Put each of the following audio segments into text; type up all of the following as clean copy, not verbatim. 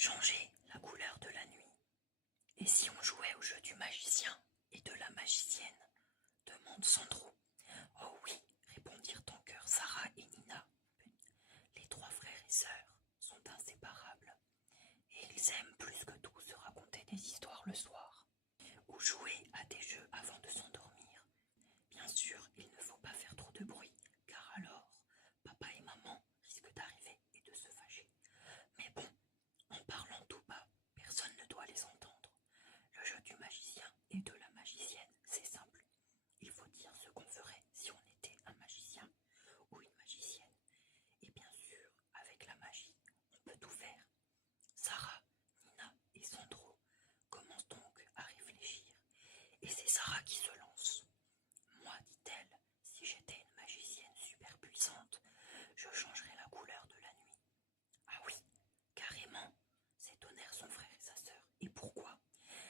changer la couleur de la nuit. Et si on jouait au jeu du magicien et de la magicienne demande Sandro. Oh oui, répondirent en chœur Sarah et Nina. Les trois frères et sœurs sont inséparables et ils aiment plus que tout se raconter des histoires le soir ou jouer à des jeux avant de s'endormir. Bien sûr, il ne faut pas faire trop de bruit, car alors papa et maman risquent d'arriver et de se fâcher. Mais bon, en parlant tout bas, personne ne doit les entendre. Le jeu du magicien et de la magicienne, c'est simple. Il faut dire ce qu'on ferait si on était un magicien ou une magicienne. Et bien sûr, avec la magie, on peut tout faire. Sarah, Nina et Sandro commencent donc à réfléchir. Et c'est Sarah qui se lance. Moi, dit-elle, si j'étais une magicienne super puissante, je changerais la couleur de la nuit. Ah oui, carrément, s'étonnèrent son frère et sa sœur. Et pourquoi?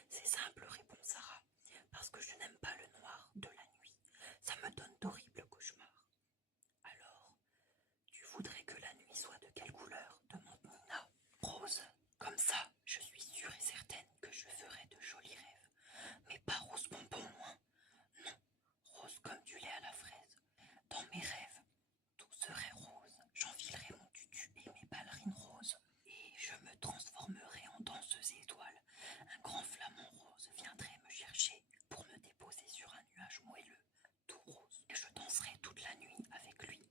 C'est simple, répond Sarah, parce que je n'aime pas le noir de la nuit. Ça me donne d'horribles cauchemars. Alors, tu voudrais que la nuit soit de quelle couleur? Demande Nina. Rose. Comme ça, je suis sûre et certaine que je ferai de jolis rêves. Mais pas rose bonbon, loin. Non, rose comme du lait à la fraise. Dans mes rêves, tout serait rose. J'enfilerai mon tutu et mes ballerines roses. Et je me transformerai en danseuse étoile. Un grand flamant rose viendrait me chercher pour me déposer sur un nuage moelleux, tout rose. Et je danserai toute la nuit avec lui.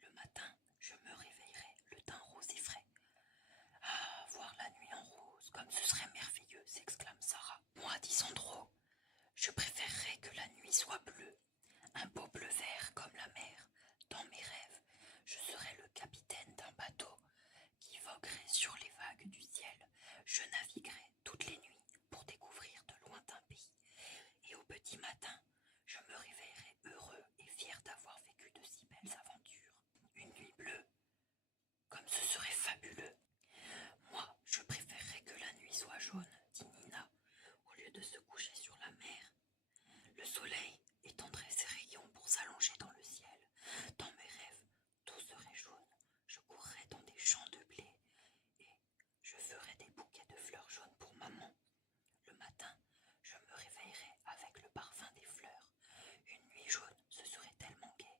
Le matin, je me réveillerai, le teint rose et frais. Ah, voir la nuit en rose, comme ce serait merveilleux, s'exclame Sarah. Moi, dit Sandro, je préférerais que la nuit soit bleue, un beau bleu vert comme la mer. Dans mes rêves, je serais le capitaine d'un bateau qui voguerait sur les vagues du ciel. Je naviguerai toutes les nuits pour découvrir de lointains pays. Et au petit matin, je me réveillerai heureux et fier d'avoir vécu de si belles aventures. Une nuit bleue, comme ce serait fabuleux. Moi, je préférerais que la nuit soit jaune, dit Nina, au lieu de se coucher sur la mer. Le soleil étendrait ses rayons pour s'allonger dans le ciel. Dans mes rêves, tout serait jaune. Je courrais dans des champs de blé et je ferais des bouquets de fleurs jaunes pour maman. Le matin, je me réveillerais avec le parfum des fleurs. Une nuit jaune, ce serait tellement gai,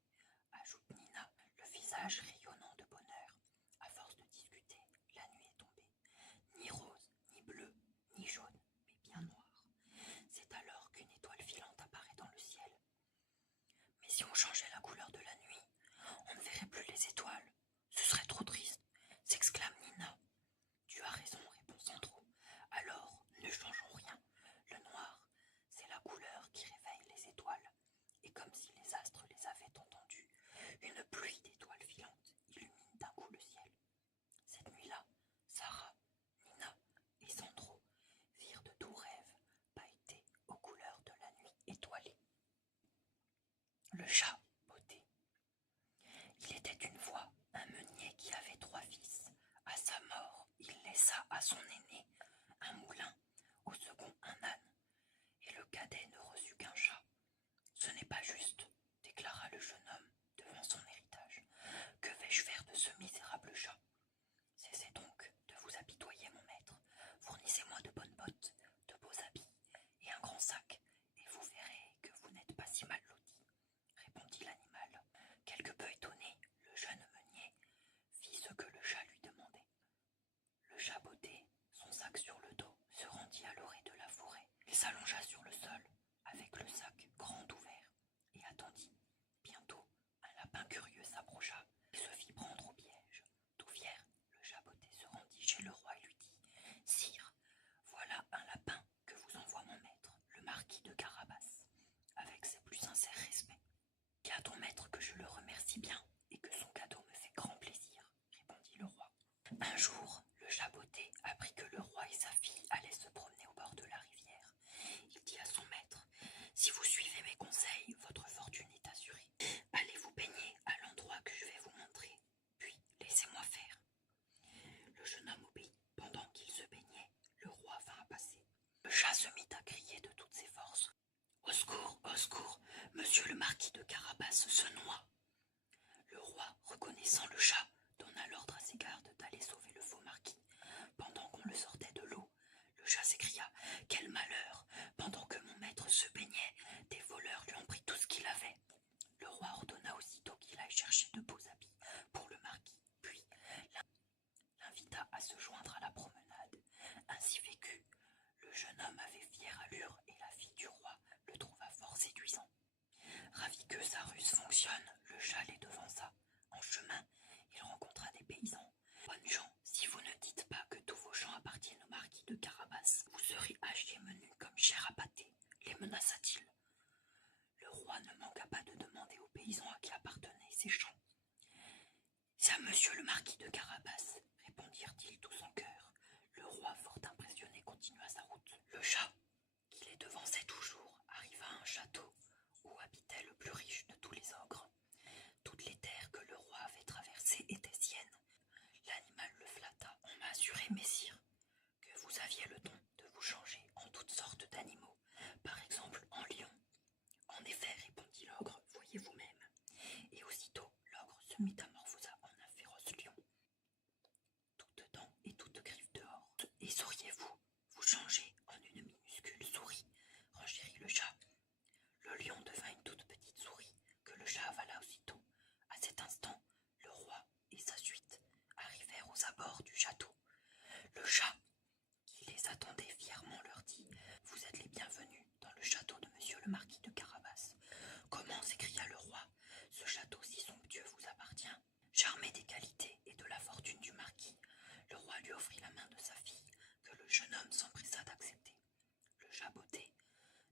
ajoute Nina, le visage rayonnant de bonheur. À force de discuter, la nuit est tombée. Ni rose, ni bleu, ni jaune, mais bien noir. C'est alors qu'une étoile filante apparaît dans le ciel. Mais si on changeait la couleur de la nuit, on ne verrait plus les étoiles. Ce serait trop triste, s'exclame Nina. Tu as raison, répond Sandro. Alors, ne changeons rien. Le noir, c'est la couleur qui réveille les étoiles. Et comme si les astres les avaient entendus, une pluie d'étoiles filantes illumine d'un coup le ciel. Cette nuit-là, Sarah, Nina et Sandro virent de doux rêves pailletés aux couleurs de la nuit étoilée. Le chat Beauté. Il était une fois un meunier qui avait 3 fils. À sa mort, il laissa à son aîné un moulin, au second un âne, et le cadet ne reçut qu'un chat. Ce n'est pas juste, déclara le jeune homme devant son héritage. Que vais-je faire de ce misérable chat? Cessez donc de vous apitoyer, mon maître. Fournissez-moi de bonnes bottes, de beaux habits et un grand sac, et vous verrez que vous n'êtes pas si mal loti, répondit l'animal. Quelque peu étonné, le jeune meunier fit ce que le chat lui demandait. Le chat Beauté, son sac sur le dos, se rendit à l'orée de la forêt. Il s'allongea sur le sol, avec le sac grand ouvert, et attendit. Bientôt, un lapin curieux s'approcha et se fit prendre au piège. Tout fier, le chat Beauté se rendit chez le roi et lui dit « Sire, voilà un lapin que vous envoie mon maître, le marquis de Carabas, avec ses plus sincères respects. » « Dis à ton maître que je le remercie bien et que son cadeau me fait grand plaisir, » répondit le roi. Un jour, le chat Beauté apprit que le roi et sa fille allaient se promener au bord de la rivière. Il dit à son maître « Si vous suivez mes conseils, votre fortune est assurée. Allez vous baigner à l'endroit que je vais vous montrer, puis laissez-moi faire. » Le jeune homme obéit. Pendant qu'il se baignait, le roi vint à passer. Le chat se mit à crier de toutes ses forces. Au secours, monsieur le marquis de Carabas se noie. Le roi, reconnaissant le chat, donna l'ordre à ses gardes d'aller sauver le faux marquis, pendant qu'on messire, que vous aviez le don de vous changer en toutes sortes d'animaux, par exemple en lion. En effet, répondit l'ogre, voyez vous-même. Et aussitôt, l'ogre se métamorphosa en un féroce lion, toutes dents et toutes griffes dehors. Et sauriez-vous vous changer en une minuscule souris, renchérit le chat. Le lion devint une toute petite souris, que le chat avala aussitôt. À cet instant, le roi et sa suite arrivèrent aux abords du château. Le chat, qui les attendait fièrement, leur dit « Vous êtes les bienvenus dans le château de monsieur le marquis de Carabas. » « Comment » s'écria le roi, « ce château si somptueux vous appartient ?» Charmé des qualités et de la fortune du marquis, le roi lui offrit la main de sa fille, que le jeune homme s'empressa d'accepter. Le chat botté,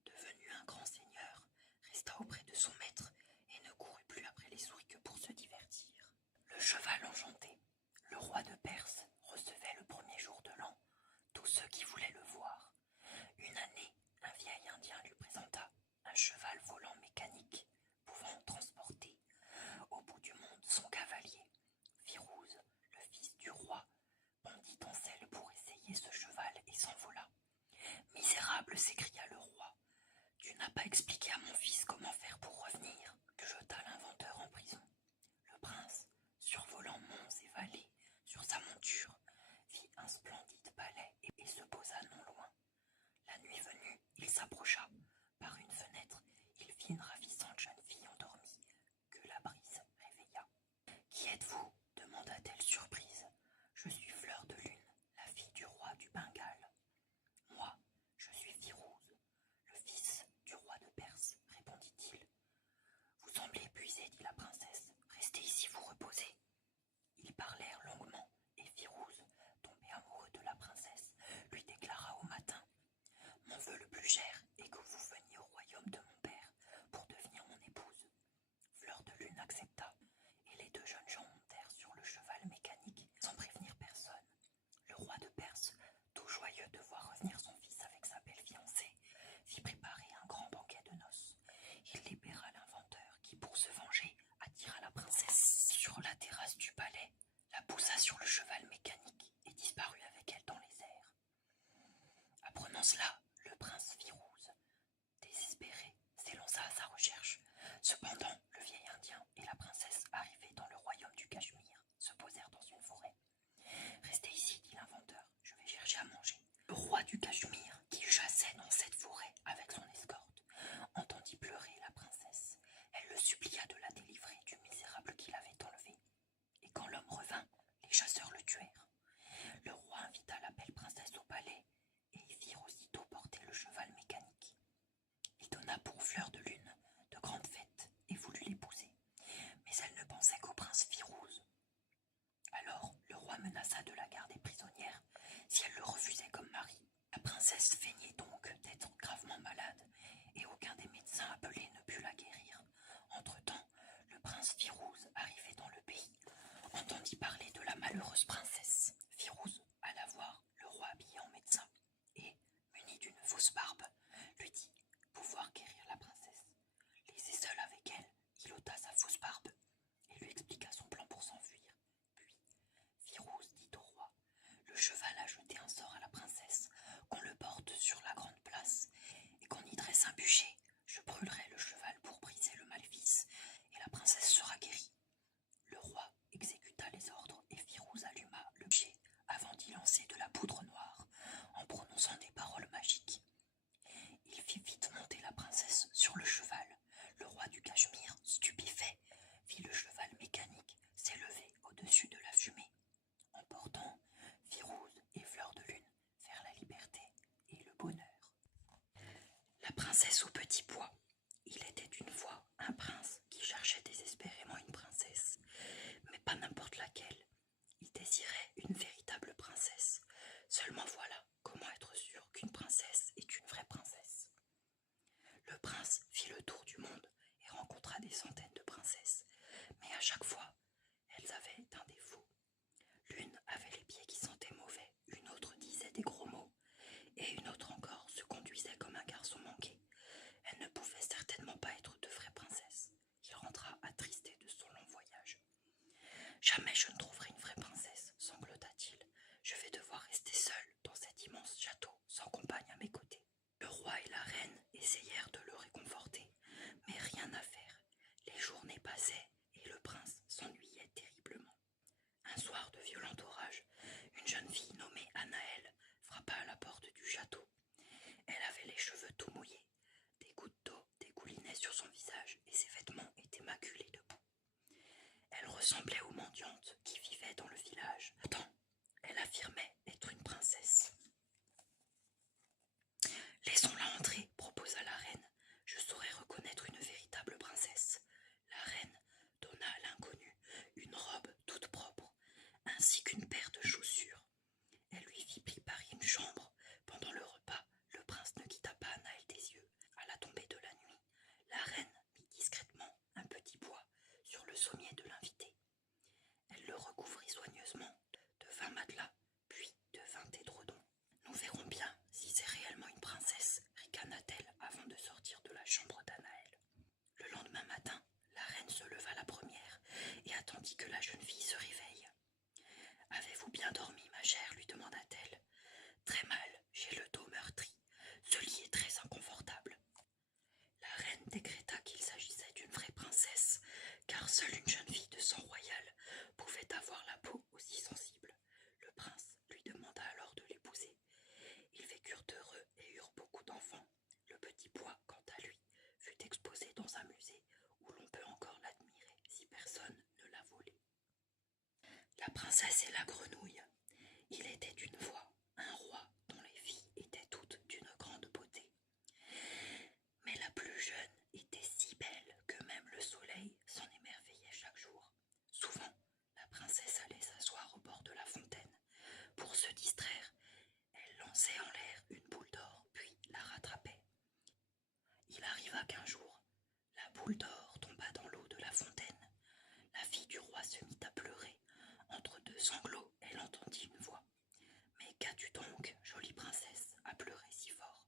devenu un grand seigneur, resta auprès de son maître et ne courut plus après les souris que pour se divertir. Le cheval enchanté. Le roi de Perse recevait le premier jour de l'an tous ceux qui voulaient le voir. Une année, un vieil indien lui présenta un cheval volant mécanique, pouvant transporter au bout du monde son cavalier. Firouz, le fils du roi, bondit en selle pour essayer ce cheval et s'envola. « Misérable » s'écria le roi, « tu n'as pas expliqué à mon fils comment faire pour revenir. » Jeta l'inventeur en prison. Le prince, survolant monts et vallées sur sa monture, vit un splendide palais et se posa non loin. La nuit venue, il s'approcha. Par une fenêtre, il vit une ravissante jeune fille endormie, que la brise réveilla. « Qui êtes-vous » demanda-t-elle surprise. « Je suis Fleur de Lune, la fille du roi du Bengale. »« Moi, je suis Firouz, le fils du roi de Perse, » répondit-il. « Vous semblez épuisé, dit la princesse. Restez ici vous reposer. » Ils parlèrent longuement, et Firouz, tombé amoureux de la princesse, lui déclara au matin « Mon vœu le plus cher est que vous veniez au royaume de mon père pour devenir mon épouse. » Fleur de Lune accepta, et les deux jeunes gens montèrent sur le cheval mécanique sans prévenir personne. Le roi de Perse, tout joyeux de voir revenir son fils avec sa belle fiancée, fit préparer un grand banquet de noces. Il libéra l'inventeur qui, pour se venger, attira la princesse sur la terrasse du palais, la poussa sur le cheval mécanique et disparut avec elle dans les airs. Apprenant cela, le prince Firouz, désespéré, s'élança à sa recherche. Cependant, le vieil indien et la princesse, arrivés dans le royaume du Cachemire, se posèrent dans une forêt. « Restez ici, dit l'inventeur, je vais chercher à manger. » Le roi du Cachemire, qui chassait dans cette forêt avec son escorte, entendit pleurer la princesse. Elle le supplia de la délivrer du misérable qui l'avait enlevé. Et quand l'homme revint, les chasseurs le tuèrent. Le roi invita la belle princesse au palais, et y firent aussitôt porter le cheval mécanique. Il donna pour Fleur de Lune de grandes fêtes et voulut l'épouser, mais elle ne pensait qu'au prince Firouz. Alors le roi menaça de la garder prisonnière si elle le refusait comme mari. La princesse feignait donc d'être gravement malade, et aucun des médecins appelés ne put la guérir. Entre-temps, le prince Firouz, arrivé dans le pays, entendit parler de la malheureuse princesse. Firouz alla voir le roi habillé en médecin et, muni d'une fausse barbe, lui dit pouvoir guérir la princesse. Laissé seul avec elle, il ôta sa fausse barbe et lui expliqua son plan pour s'enfuir. Puis, Firouz dit au roi « Le cheval a jeté un sort à la princesse, qu'on le porte sur la grande place et qu'on y dresse un bûcher. Je brûlerai le cheval pour briser le maléfice et la princesse sera guérie. » Le roi exécuta les ordres et Firouz alluma le bûcher avant d'y lancer de la poudre noire en prononçant des paroles magiques. Il fit vite monter la princesse sur le cheval. Le roi du Cachemire, stupéfait, vit le cheval mécanique s'élever au-dessus de la fumée, emportant Firouz et Fleur de Lune vers la liberté et le bonheur. La princesse au petit pois. Il était une fois un prince qui cherchait désespérément une princesse, mais pas n'importe laquelle. Il désirait une véritable princesse. Seulement voilà comment être sûr qu'une princesse est une vraie princesse. Le prince fit le tour du monde et rencontra des centaines de princesses, mais à chaque fois, elles avaient un défaut. L'une avait les pieds qui sentaient mauvais, une autre disait des gros mots, et une autre encore se conduisait comme un garçon manqué. Elle ne pouvait certainement pas être de vraies princesses. ressemblait aux mendiantes qui vivaient dans le village. Pourtant, elle affirmait être une princesse. Laissons-la entrer, proposa la reine. Je saurais reconnaître une véritable princesse. La reine donna à l'inconnue une robe toute propre, ainsi qu'une paire de chaussures. Elle lui fit préparer une chambre. Pendant le repas, le prince ne quitta pas Anaël des yeux. À la tombée de la nuit, la reine mit discrètement un petit bois sur le sommier de l'invité. Elle le recouvrit soigneusement de 20 matelas, puis de 20 édredons. Nous verrons bien si c'est réellement une princesse, ricana-t-elle avant de sortir de la chambre d'Anaël. Le lendemain matin, la reine se leva la première et attendit que la jeune fille se réveille. « Avez-vous bien dormi, ma chère ?» lui demanda-t-elle. « Très mal, j'ai le dos meurtri. Ce lit est très inconfortable. » La reine décréta qu'il s'agissait d'une vraie princesse, car seule une jeune fille de sang royal pouvait avoir la peau aussi sensible. Le prince lui demanda alors de l'épouser. Ils vécurent heureux et eurent beaucoup d'enfants. Le petit bois, quant à lui, fut exposé dans un musée où l'on peut encore l'admirer si personne ne l'a volé. La princesse et la grenouille. Il était une fois un roi dont les filles étaient toutes d'une grande beauté. Mais la plus jeune était si belle que même le soleil s'en émerveillait chaque jour. Souvent, la princesse allait s'asseoir au bord de la fontaine. Pour se distraire, elle lançait en l'air une boule d'or, puis la rattrapait. Il arriva qu'un jour, la boule d'or tomba dans l'eau de la fontaine. La fille du roi se mit à pleurer. Entre deux sanglots, elle entendit une voix. « Mais qu'as-tu donc, jolie princesse, à pleurer si fort ?»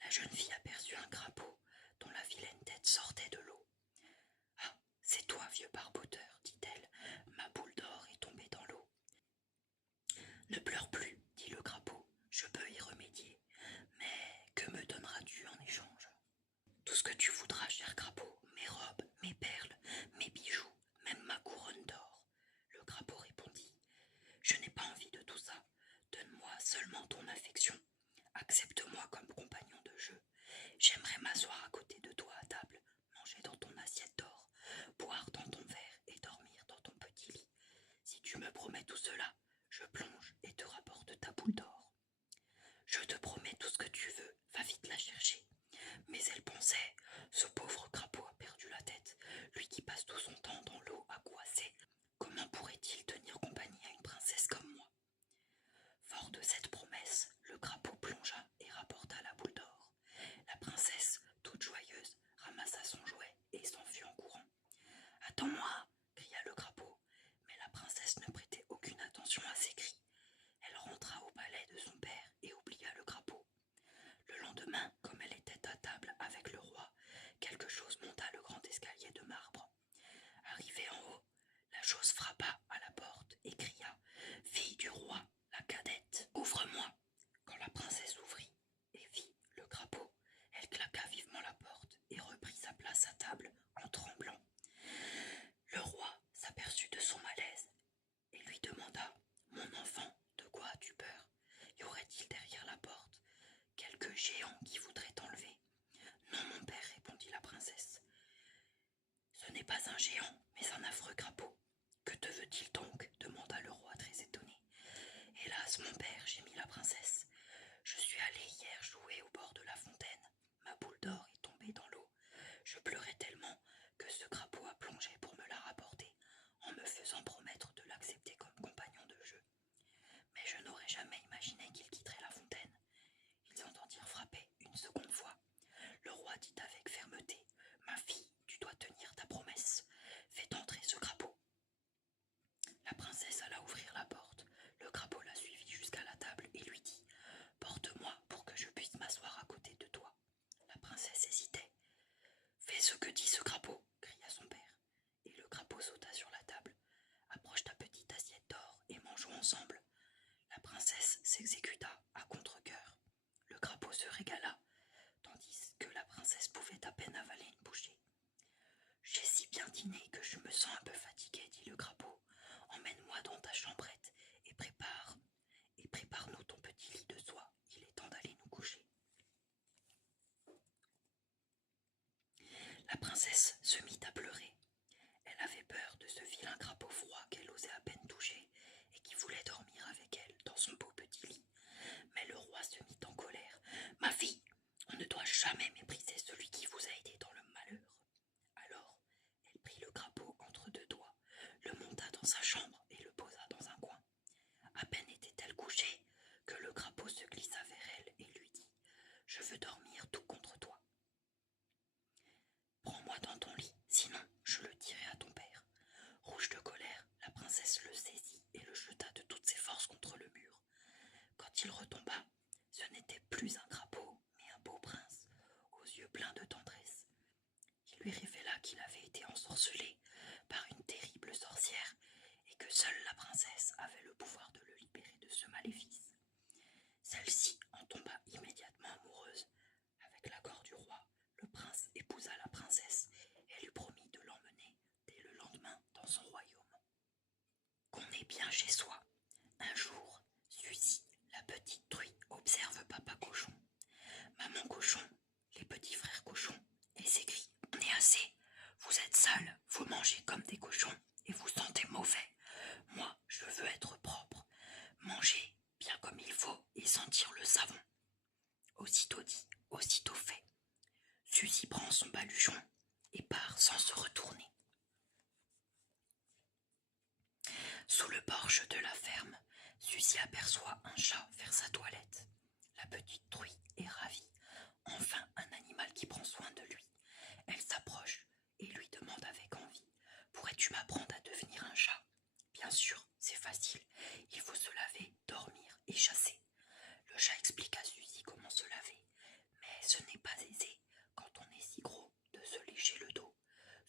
La jeune fille aperçut un crapaud dont la vilaine tête sortait de l'eau. « Ah, c'est toi, vieux barboteur, dit-elle, ma boule d'or est tombée dans l'eau. »« Ne pleure plus, dit le crapaud, je peux y remédier, mais que me donneras-tu en échange ?»« Tout ce que tu voudras, cher crapaud, mes robes, mes perles, mes bijoux, même ma couronne d'or. » Le crapaud répondit. « Je n'ai pas envie de tout ça, donne-moi seulement ton affection. Accepte-moi comme compagnon de jeu. J'aimerais m'asseoir à côté de toi à table, manger dans ton assiette d'or, boire dans ton verre et dormir dans ton petit lit. Si tu me promets tout cela, je plonge et te rapporte ta boule d'or. »« Je te promets tout ce que tu veux, va vite la chercher. » Mais elle pensait, ce pauvre crapaud a perdu la tête, lui qui passe tout son temps dans l'eau à coasser. Comment pourrait-il tenir compagnie à une princesse comme moi ? Fort de cette promesse, le crapaud plongea et rapporta la boule d'or. La princesse, toute joyeuse, ramassa son jouet et s'enfuit en courant. « Attends-moi !» cria le crapaud, mais la princesse ne prêtait aucune attention à ses cris. Elle rentra au palais de son père et oublia le crapaud. Le lendemain, comme elle était à table avec le roi, quelque chose monta le grand escalier de marbre. Arrivée en haut, la chose frappa à la porte et cria « Fille du roi, la cadette, ouvre-moi !» Quand la princesse ouvrit et vit le crapaud, elle claqua vivement la porte et reprit sa place à table en tremblant. Le roi s'aperçut de son malaise et lui demanda « Mon enfant, de quoi as-tu peur ? Y aurait-il derrière la porte quelque géant qui voudrait t'enlever ?»« Non, mon père, répondit la princesse. Ce n'est pas un géant, mais un affreux crapaud. Que te veut-il donc ? Demanda le roi très étonné. Hélas, mon père, gémit la princesse. Je suis allée hier jouer au bord de la fontaine. Ma boule d'or est tombée dans l'eau. Je pleurais tellement que ce crapaud a plongé pour me la rapporter, en me faisant promettre de l'accepter comme compagnon de jeu. Mais je n'aurais jamais imaginé qu'il quitterait la fontaine. Ils entendirent frapper une seconde fois. Le roi dit avec fermeté « Ma fille, tu dois tenir ta promesse. Fais entrer ce crapaud. » La princesse alla ouvrir la porte. Le crapaud la suivit jusqu'à la table et lui dit « Porte-moi pour que je puisse m'asseoir à côté de toi. » La princesse hésitait. « Fais ce que dit ce crapaud, » cria son père. Et le crapaud sauta sur la table. « Approche ta petite assiette d'or et mangeons ensemble. » La princesse s'exécuta à contre-cœur. Le crapaud se régala, tandis que la princesse pouvait à peine avaler une bouchée. « J'ai si bien dîné que je me sens un peu fatigué, dit le crapaud. Emmène-moi dans ta chambrette et prépare-nous ton petit lit de soie. Il est temps d'aller nous coucher. » La princesse se mit à pleurer. Elle avait peur de ce vilain princesse avait le pouvoir de le libérer de ce maléfice. Celle-ci en tomba immédiatement amoureuse. Avec l'accord du roi, le prince épousa la princesse et lui promit de l'emmener dès le lendemain dans son royaume. Qu'on est bien chez soi. Un jour, Suzy, la petite truie, observe papa cochon, maman cochon, les petits frères cochons, et s'écrie: On est assez, vous êtes sales, vous mangez comme des cochons, et vous sentez mauvais. Moi, je veux être propre, manger bien comme il faut et sentir le savon. Aussitôt dit, aussitôt fait. Suzy prend son baluchon et part sans se retourner. Sous le porche de la ferme, Suzy aperçoit un chat faire sa toilette. La petite truie est ravie. Enfin, un animal qui prend soin de lui. Elle s'approche et lui demande avec envie: Pourrais-tu m'apprendre à devenir un chat? Bien sûr, c'est facile. Il faut se laver, dormir et chasser. Le chat explique à Suzy comment se laver. Mais ce n'est pas aisé quand on est si gros de se lécher le dos.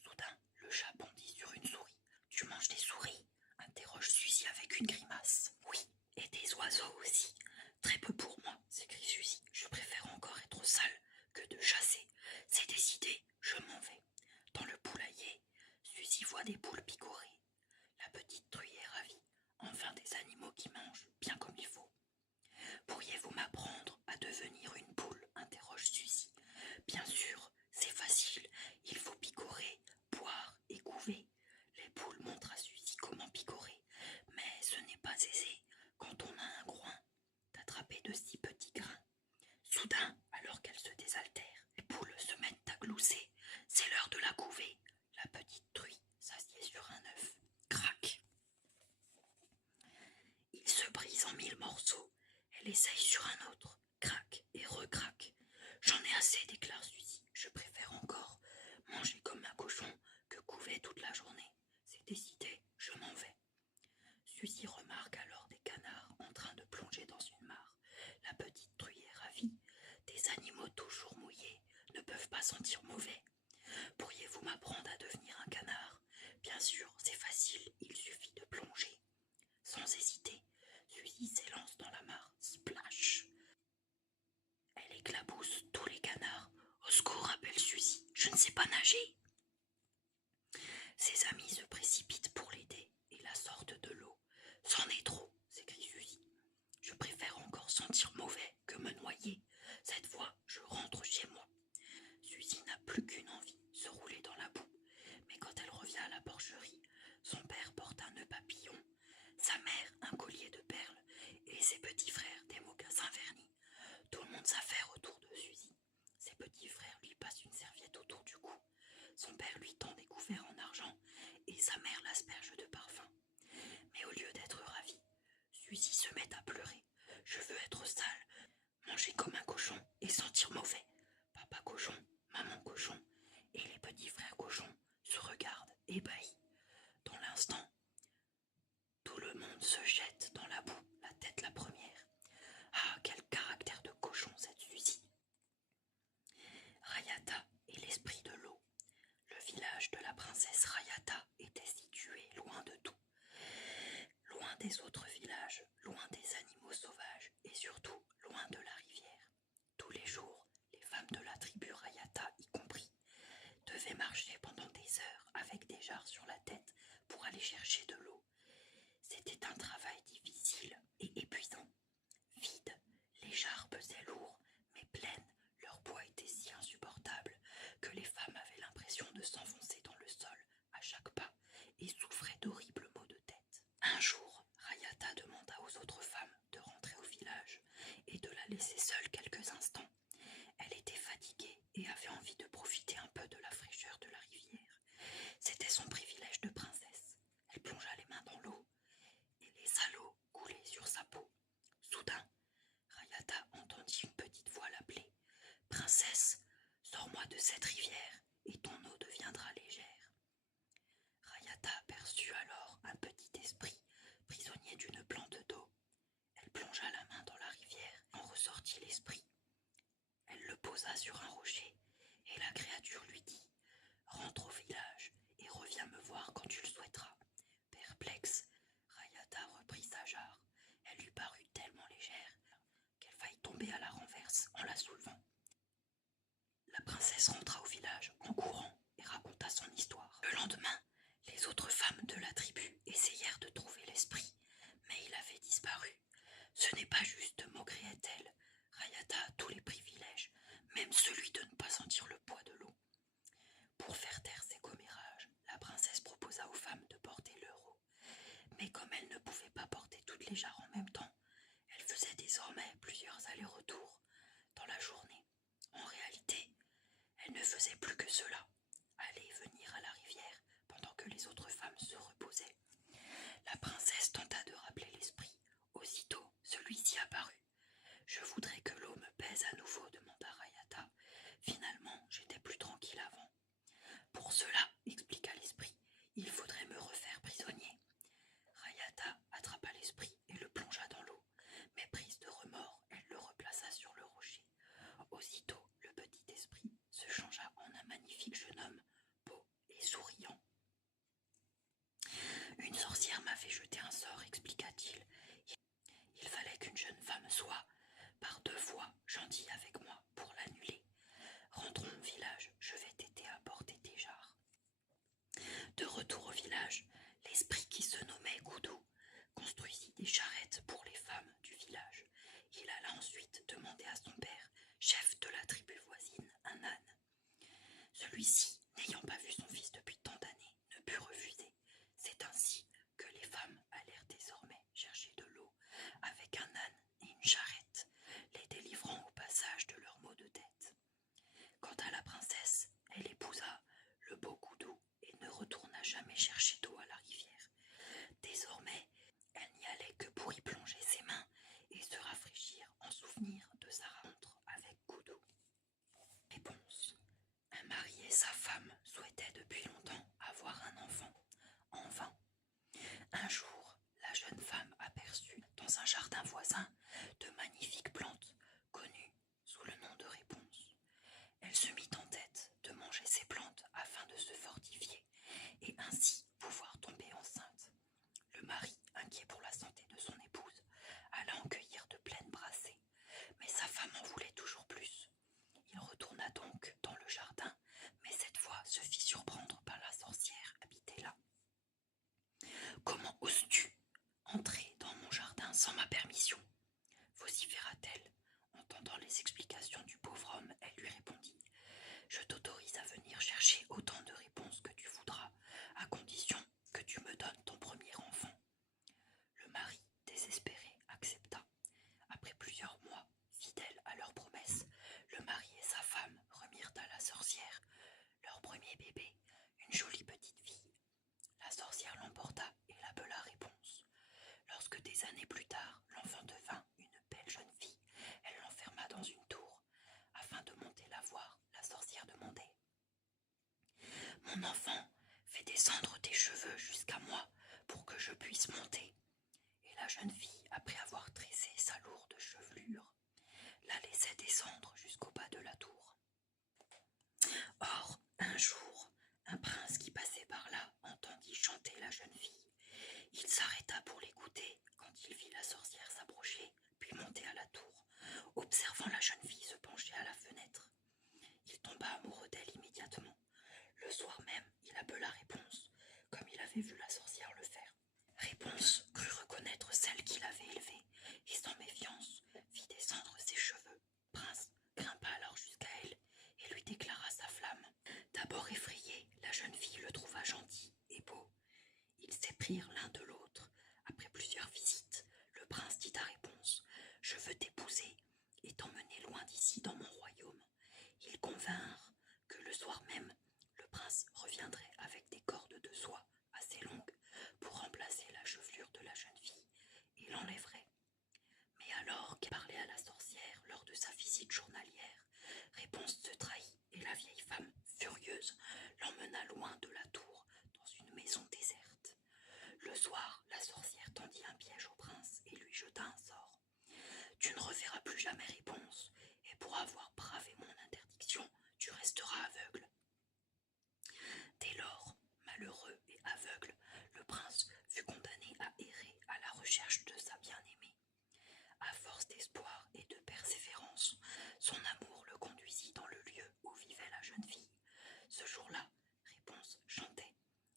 Soudain, le chat bondit sur une souris. Tu manges des souris? Interroge Suzy avec une grimace. Oui, et des oiseaux aussi. Très peu pour moi, s'écrie Suzy. Je préfère encore être sale que de chasser. C'est décidé, je m'en vais. Dans le poulailler, Suzy voit des poules picorées. La petite truie est ravie. Enfin des animaux qui mangent bien comme il faut. Pourriez-vous m'apprendre à devenir une poule? Interroge Suzy. Bien sûr, c'est facile. Il faut picorer, boire et couver. Les poules montrent à Suzy comment picorer. Mais ce n'est pas aisé quand on a un groin d'attraper de si petits grains. Soudain, alors qu'elles se désaltèrent, les poules se mettent à glousser. C'est l'heure de la couver. La petite truie s'assied sur un œuf. Crac! Il se brise en 1000 morceaux. Elle essaye sur un autre. Crac et recraque. J'en ai assez, déclare Suzy. Je préfère encore manger comme un cochon que couver toute la journée. C'est décidé, je m'en vais. Suzy remarque alors des canards en train de plonger dans une mare. La petite truie est ravie. Des animaux toujours mouillés ne peuvent pas sentir mauvais. Pourriez-vous m'apprendre à devenir un canard? Bien sûr, c'est facile, il suffit de plonger. Sans hésiter, Suzy s'élance dans la mare. Splash! Elle éclabousse tous les canards. Au secours, appelle Suzy. Je ne sais pas nager. Ses amis se précipitent pour l'aider et la sortent de l'eau. C'en est trop, s'écrie Suzy. Je préfère encore sentir mauvais que me noyer. Cette fois, je rentre chez moi. Suzy n'a plus qu'une envie, se rouler dans la boue. Mais quand elle revient à la porcherie, son père porte un nœud papillon, sa mère un collier de perles et ses petits frères des mocassins vernis. Tout le monde s'affaire autour de Suzy. Ses petits frères lui passent une serviette autour du cou. Son père lui tend des couverts en argent et sa mère l'asperge de parfum. Mais au lieu d'être ravie, Suzy se met à pleurer. Je veux être sale, manger comme un cochon et sentir mauvais. Papa cochon, maman cochon et les petits frères cochons se regardent ébahis. Dans l'instant, tout le monde se jette dans la boue, la tête la première. Ah, quel caractère de cochon cette Suzy! Rayata est l'esprit de l'eau. Le village de la princesse Rayata était situé loin de tout. Loin des autres villages, loin des animaux sauvages et surtout loin de la rivière. Tous les jours, les femmes de la tribu Rayata, y compris, devaient marcher pendant des heures avec des jarres sur la tête pour aller chercher de l'eau. C'était un travail difficile et épuisant. Vides, les jarres pesaient lourd, mais pleines, leur poids était si insupportable que les femmes avaient l'impression de s'enfoncer dans le sol à chaque pas et souffraient d'horribles maux de tête. Un jour, Rayata demanda aux autres femmes de rentrer au village et de la laisser seule quelques instants. Elle était fatiguée et avait envie de profiter un peu de la fraîcheur de la rivière. C'était son privilège de princesse. Elle plongea les mains dans l'eau et laissa l'eau couler sur sa peau. Soudain, Rayata entendit une petite voix l'appeler. « Princesse, sors-moi de cette rivière et ton eau deviendra légère. » Rayata aperçut alors un petit esprit prisonnier d'une plante d'eau. Elle plongea la main dans la rivière, en ressortit l'esprit. Elle le posa sur un rocher et la créature lui dit « Rentre au village et reviens me voir quand tu le souhaiteras. » Perplexe, Rayata reprit Ce n'est pas juste, maugréait-elle. Rayata a tous les privilèges, même celui de ne pas sentir le poids de l'eau. Pour faire taire ses commérages, la princesse proposa aux femmes de porter leur eau. Mais comme elle ne pouvait pas porter toutes les jarres en même temps, elle faisait désormais plusieurs allers-retours dans la journée. En réalité, elle ne faisait plus que cela, aller et venir à la rivière pendant que les autres femmes se reposaient. La princesse tenta de rappeler l'esprit. Aussitôt, celui-ci apparut. « Je voudrais que l'eau me pèse à nouveau, demanda Rayata. Finalement, j'étais plus tranquille avant. Pour cela, expliqua l'esprit, il faudrait me refaire prisonnier. Rayata attrapa l'esprit et le plongea dans l'eau, mais prise de remords, elle le replaça sur le rocher. Aussitôt, le petit esprit se changea en un magnifique jeune homme, beau et souriant. Une sorcière m'avait jeté un sort, expliqua-t-il. Il fallait qu'une jeune femme soit, par 2 fois, gentille avec moi pour l'annuler. Rentrons au village, je vais t'aider à porter tes jarres. De retour au village, l'esprit qui se nommait Goudou construisit des charrettes pour les femmes du village. Il alla ensuite demander à son père, chef de la tribu voisine, un âne. Celui-ci, n'ayant pas vu son fils depuis tant d'années, ne put refuser. C'est ainsi que les femmes allèrent désormais chercher de l'eau avec un âne et une charrette, les délivrant au passage de leurs maux de tête. Quant à la princesse, elle épousa le beau Goudou et ne retourna jamais chercher d'eau à la rivière. Désormais, elle n'y allait que pour y plonger ses mains et se rafraîchir en souvenir de sa rencontre avec Goudou. Réponse. Un mari et sa femme souhaitaient depuis longtemps avoir un enfant. En vain. Un jour, la jeune femme aperçut dans un jardin voisin de magnifiques plantes connues sous le nom de réponse. Elle se mit en tête de manger ces plantes afin de se fortifier et ainsi pouvoir tomber enceinte. Le mari, inquiet pour la santé de son épouse, alla en cueillir de pleines brassées, mais sa femme en voulait toujours plus. Il retourna donc dans le jardin, mais cette fois se fit surprendre par la sorcière habitée là. « Comment oses-tu entrer dans mon jardin sans ma permission ?» vociféra-t-elle. Entendant les explications du pauvre homme, elle lui répondit « Je t'autorise à venir chercher autant de réponses que tu voudras, à condition que tu me donnes ton premier enfant. » Le mari, désespéré, accepta. Après plusieurs mois, fidèles à leur promesse, le mari et sa femme remirent à la sorcière leur premier bébé, une jolie petite fille. La sorcière l'emporta et l'appela Réponse. Lorsque des années plus tard, l'enfant devint une belle jeune fille, elle l'enferma dans une tour. Afin de monter la voir, la sorcière demandait « Mon enfant, fais descendre tes cheveux jusqu'à moi pour que je puisse monter. » Et la jeune fille, après avoir tressé sa lourde chevelure, la laissait descendre jusqu'au bas de la tour. Or, un jour, un prince qui passait par là entendit chanter la jeune fille. Il s'arrêta pour l'écouter quand il vit la sorcière s'approcher, puis monter à la tour. Observant la jeune fille se pencher à la fenêtre, il tomba amoureux d'elle immédiatement. Le soir même, il appela Réponse, comme il avait vu la sorcière le faire. Réponse crut reconnaître celle qu'il avait élevée, et sans méfiance, fit descendre ses cheveux. Prince grimpa alors jusqu'à elle et lui déclara sa flamme. D'abord effrayée, la jeune fille le trouva gentil et beau. Ils s'éprirent l'un de l'autre. Après plusieurs visites, le prince dit à Réponse « Je veux t'épouser et t'emmener loin d'ici dans mon royaume. » Ils convinrent que le soir même, le prince reviendrait avec des cordes de soie assez longues pour remplacer la chevelure de la jeune fille et l'enlèverait. Mais alors qu'elle parlait à la sorcière lors de sa visite journalière, Réponse se trahit et la vieille femme, furieuse, l'emmena loin de la tour dans une maison déserte. Le soir, la sorcière tendit un piège au prince et lui jeta un sort. « Tu ne reverras plus jamais Réponse, et pour avoir bravé mon interdiction, tu resteras aveugle. » Dès lors, malheureux et aveugle, le prince fut condamné à errer à la recherche de sa bien-aimée. À force d'espoir et de persévérance, son amour le conduisit dans le lieu où vivait la jeune fille. Ce jour-là, Réponse chantait,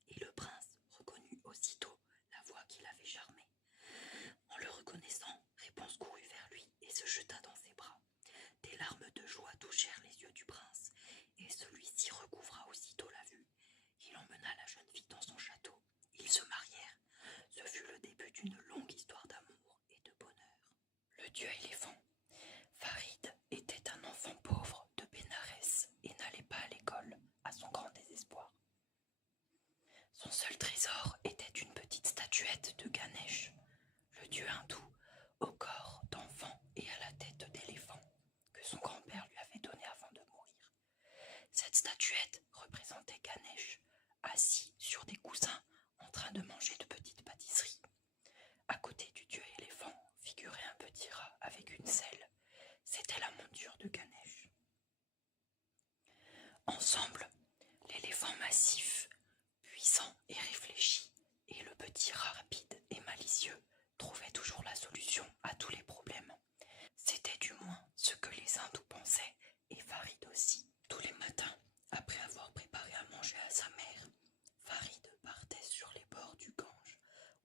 et le prince reconnut aussitôt la voix qui l'avait charmé. En le reconnaissant, Réponse dieu éléphant. Farid était un enfant pauvre de Bénarès et n'allait pas à l'école, à son grand désespoir. Son seul trésor était une petite statuette de Ganesh, le dieu hindou, au corps d'enfant et à la tête d'éléphant, que son grand-père lui avait donné avant de mourir. Cette statuette représentait Ganesh, assis sur des coussins en train de manger de petites pâtisseries. À côté du dieu éléphant figurait un petit rat avec une selle. C'était la monture de Ganesh. Ensemble, l'éléphant massif, puissant et réfléchi, et le petit rat rapide et malicieux trouvaient toujours la solution à tous les problèmes. C'était du moins ce que les hindous pensaient, et Farid aussi. Tous les matins, après avoir préparé à manger à sa mère, Farid partait sur les bords du Gange,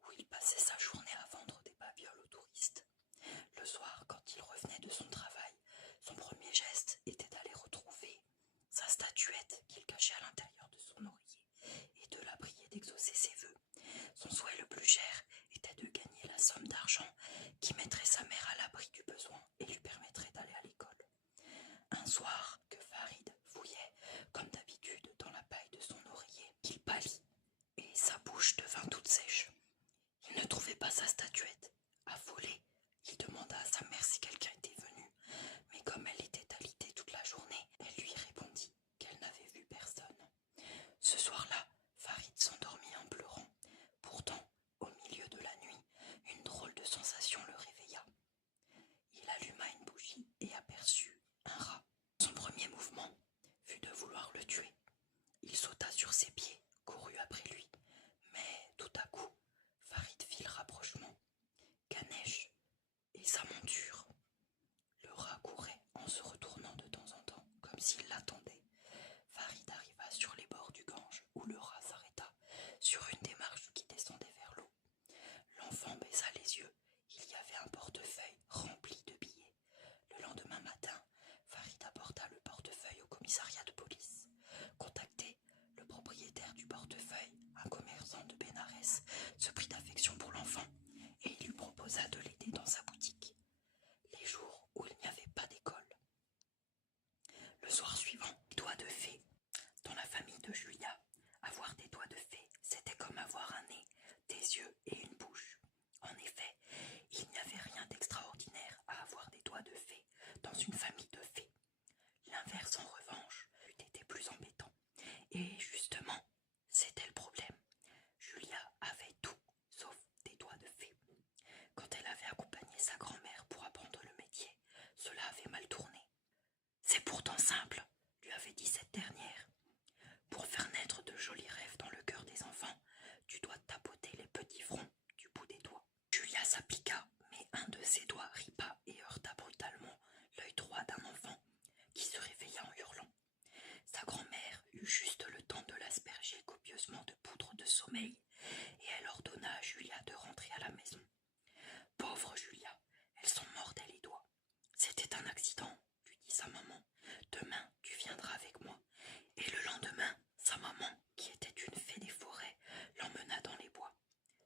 où il passait sa journée à vendre des babioles aux touristes. Le soir, quand il revenait de son travail, son premier geste était d'aller retrouver sa statuette qu'il cachait à l'intérieur de son oreiller et de la prier d'exaucer ses vœux. Son souhait le plus cher était de gagner la somme d'argent qui mettrait sa mère à l'abri du besoin et lui permettrait d'aller à l'école. Un soir que Farid fouillait, comme d'habitude, dans la paille de son oreiller, il pâlit et sa bouche devint toute sèche. Il ne trouvait pas sa statuette. Affolé, il demanda à sa mère si quelqu'un était venu, mais comme elle était alitée toute la journée, elle lui répondit qu'elle n'avait vu personne. Ce soir-là, Farid s'endormit en pleurant. Pourtant, au milieu de la nuit, une drôle de sensation le réveilla. Il alluma une bougie et aperçut un rat. Son premier mouvement fut de vouloir le tuer. Il sauta sur ses pieds, courut après lui, mais tout à coup, Farid fit le rapprochement. Ganesh et sa monture. Le rat courait en se retournant de temps en temps, comme s'il l'attendait. Farid arriva sur les bords du Gange, où le rat s'arrêta, sur une des marches qui descendait vers l'eau. L'enfant baissa les yeux. Il y avait un portefeuille rempli de billets. Le lendemain matin, Farid apporta le portefeuille au commissariat de police. Contacté, le propriétaire du portefeuille, un commerçant de Bénarès, se prit d'affection pour l'enfant et il lui proposa de l'aider dans sa boutique, les jours où il n'y avait pas d'école. Le soir suivant, doigts de fée. Dans la famille de Julia, avoir des doigts de fée, c'était comme avoir un nez, des yeux et une bouche. En effet, il n'y avait rien d'extraordinaire à avoir des doigts de fée dans une famille de fées. L'inverse, en revanche, eût été plus embêtant. Et justement, c'était le problème. Julia avait tout, sauf des doigts de fée. Quand elle avait accompagné sa grand-mère pour apprendre le métier, cela avait mal tourné. C'est pourtant simple, lui avait dit cette dernière. Pour faire naître de jolis rêves dans le cœur des enfants, tu dois tapoter les petits fronts du bout des doigts. Julia s'appliqua, mais un de ses doigts ripa et heurta brutalement l'œil droit d'un enfant qui se réveilla en hurlant. Sa grand-mère eut juste le temps de l'asperger copieusement de poudre de sommeil, et elle ordonna à Julia de rentrer à la maison. Pauvre Julia, elle s'en mordait les doigts. C'était un accident, lui dit sa maman. Demain, tu viendras avec moi. Et le lendemain, sa maman, qui était une fée des forêts, l'emmena dans les bois.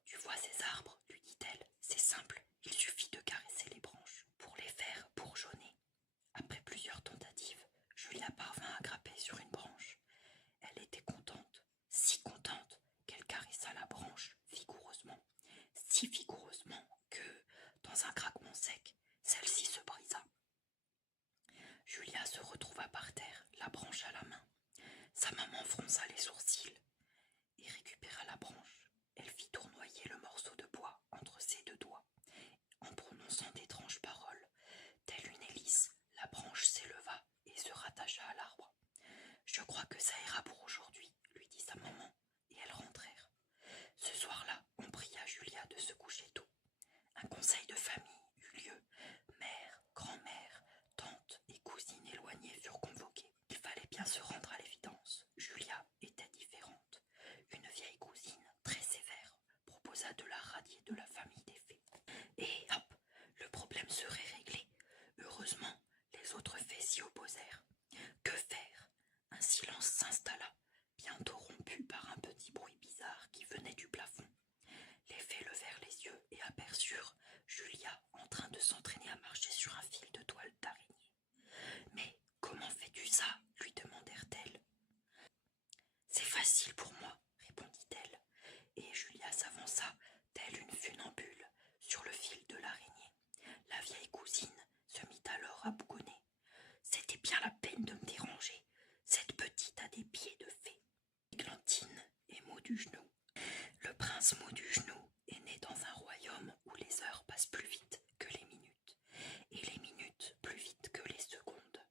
Tu vois ces arbres, lui dit-elle, c'est simple, il suffit de caresser les branches pour les faire bourgeonner. Après plusieurs tentatives, Julia parvint à grimper sur une branche. Elle était contente, si contente, qu'elle caressa la branche vigoureusement, si vigoureusement que, dans un craquement sec, celle-ci se brisa. Julia se retrouva par terre, la branche à la main. Sa maman fronça les sourcils et récupéra la branche. Elle fit tournoyer le morceau de bois entre ses deux doigts. En prononçant d'étranges paroles, telle une hélice, la branche s'éleva et se rattacha à l'arbre. « Je crois que ça ira pour aujourd'hui, » lui dit sa maman, et elles rentrèrent. Ce soir-là, on pria Julia de se coucher tôt. Un conseil de famille eut lieu. Mère, grand-mère, tante et cousine éloignées furent convoquées. Il fallait bien se rendre à l'évidence. Julia était différente. passent plus vite que les minutes, et les minutes plus vite que les secondes.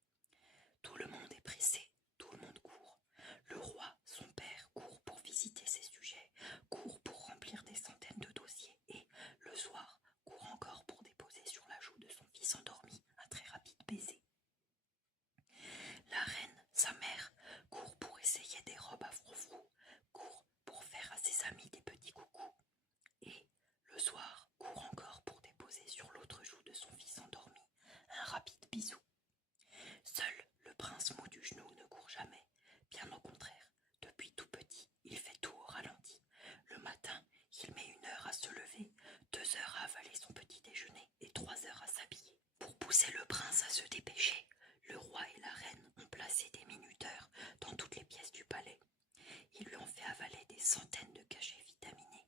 Tout le monde est pressé, tout le monde court. Le roi, son père, court pour visiter ses sujets, court pour remplir des centaines de dossiers, et, le soir, court encore pour déposer sur la joue de son fils endormi un très rapide baiser. La reine, sa mère, court pour essayer des robes à froufrou, court pour faire à ses amis des petits coucous, et, le soir, court encore pour déposer sur l'autre joue de son fils endormi un rapide bisou. Seul le prince mou du genou ne court jamais, bien au contraire, depuis tout petit, il fait tout au ralenti. Le matin, il met 1 heure à se lever, 2 heures à avaler son petit déjeuner et 3 heures à s'habiller. Pour pousser le prince à se dépêcher, le roi et la reine ont placé des minuteurs dans toutes les pièces du palais. Ils lui ont fait avaler des centaines de cachets vitaminés.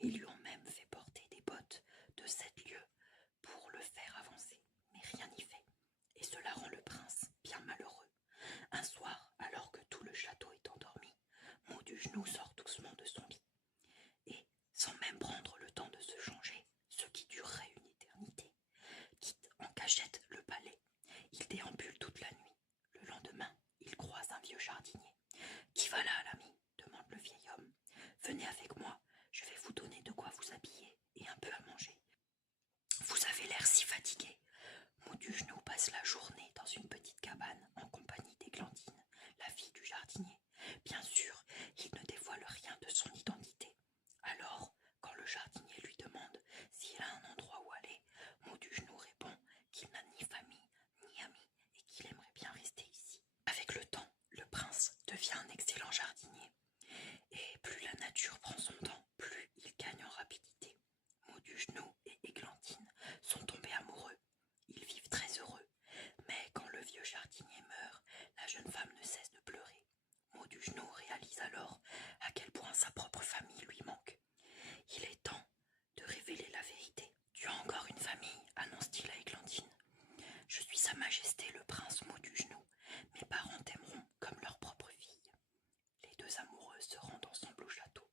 Ils lui ont même fait porter des bottes de 7 lieues pour le faire avancer. Mais rien n'y fait. Et cela rend le prince bien malheureux. Un soir, alors que tout le château est endormi, Mou du genou sort doucement de son lit. Et, sans même prendre le temps de se changer, ce qui durerait une éternité, quitte en cachette le palais. Il déambule toute la nuit. Le lendemain, il croise un vieux jardinier. « Qui va là, l'ami ?» demande le vieil homme. « Venez avec moi, je vais vous donner de quoi vous habiller et un peu à manger. Vous avez l'air si fatigué. » Mou du genou passe la journée dans une petite cabane en compagnie d'Églantine, la fille du jardinier. Bien sûr, il ne dévoile rien de son identité. Alors, quand le jardinier lui demande s'il a un endroit où aller, Mou du genou répond qu'il n'a ni famille ni amis et qu'il aimerait bien rester ici. Avec le temps, le prince devient un excellent jardinier. Et plus la nature prend son temps, plus il gagne en rapidité. Mou du genou et Églantine sont tombés amoureux. Ils vivent très heureux. Mais quand le vieux jardinier meurt, la jeune femme ne cesse de pleurer. Mou du genou réalise alors à quel point sa propre famille lui manque. Il est temps de révéler la vérité. « Tu as encore une famille ?» annonce-t-il à Églantine. « Je suis Sa Majesté le prince Mou du genou. Mes parents t'aimeront comme leur propre fille. » Les deux amoureux se rendent ensemble au château.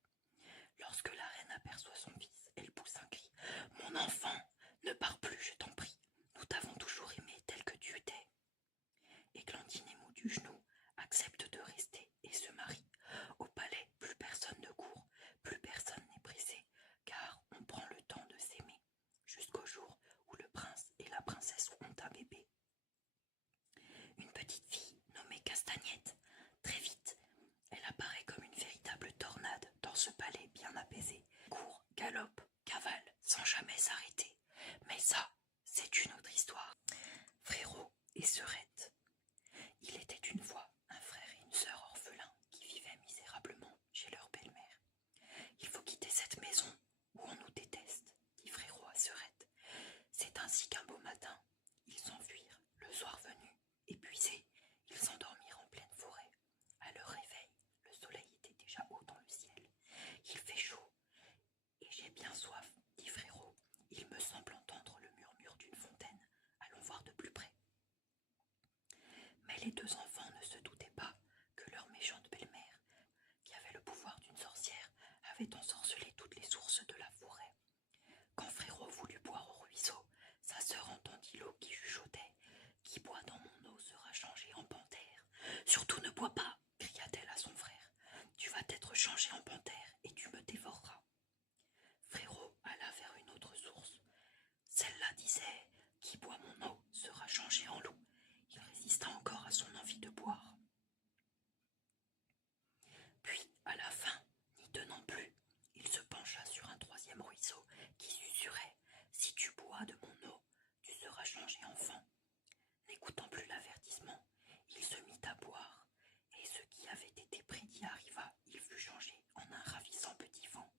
Lorsque la reine aperçoit son fils, elle pousse un cri. « Mon enfant, ne pars plus, je t'en prie. Nous t'avons toujours aimé tel que tu étais. » Églantine et Mou du genou acceptent de rester et se marient. Au palais, plus personne ne court, plus personne n'est pressé, car on prend le temps de s'aimer, jusqu'au jour où le prince et la princesse ont un bébé. Une petite fille nommée Castagnette. Très vite, elle apparaît comme une véritable tornade dans ce palais bien apaisé. Court, galope, cavale, sans jamais s'arrêter. Mais ça, c'est une autre histoire. Frérot et Sœurette. Il était une fois un frère et une sœur orphelins qui vivaient misérablement chez leur belle-mère. « Il faut quitter cette maison où on nous déteste, » dit Frérot à Sœurette. C'est ainsi qu'un beau matin, ils s'enfuirent. Le soir venu, épuisés, ils s'endormirent en pleine forêt. À leur réveil, le soleil était déjà haut dans le ciel. « Il fait chaud et j'ai bien soif, » dit Frérot. « Il me semble entendre le murmure d'une fontaine. Allons voir de plus près. » Mais les deux enfants ne se doutaient pas que leur méchante belle-mère, qui avait le pouvoir d'une sorcière, avait ensorcelé toutes les sources de la forêt. Quand Frérot voulut boire au ruisseau, sa sœur entendit l'eau qui chuchotait. « Qui boit dans mon eau sera changé en panthère. »« Surtout ne bois pas !» cria-t-elle à son frère. « Tu vas t'être changé en panthère et tu me dévoreras. » Frérot alla vers une autre source. Celle-là disait « Qui boit mon eau sera changé en loup. » Il résista encore à son envie de boire. Puis, à la fin, n'y tenant plus, il se pencha sur un troisième ruisseau qui susurrait « Si tu bois de mon eau, tu seras changé en fan. » N'écoutant plus l'avertissement, il se mit à boire, et ce qui avait été prédit arriva, il fut changé en un ravissant petit vent.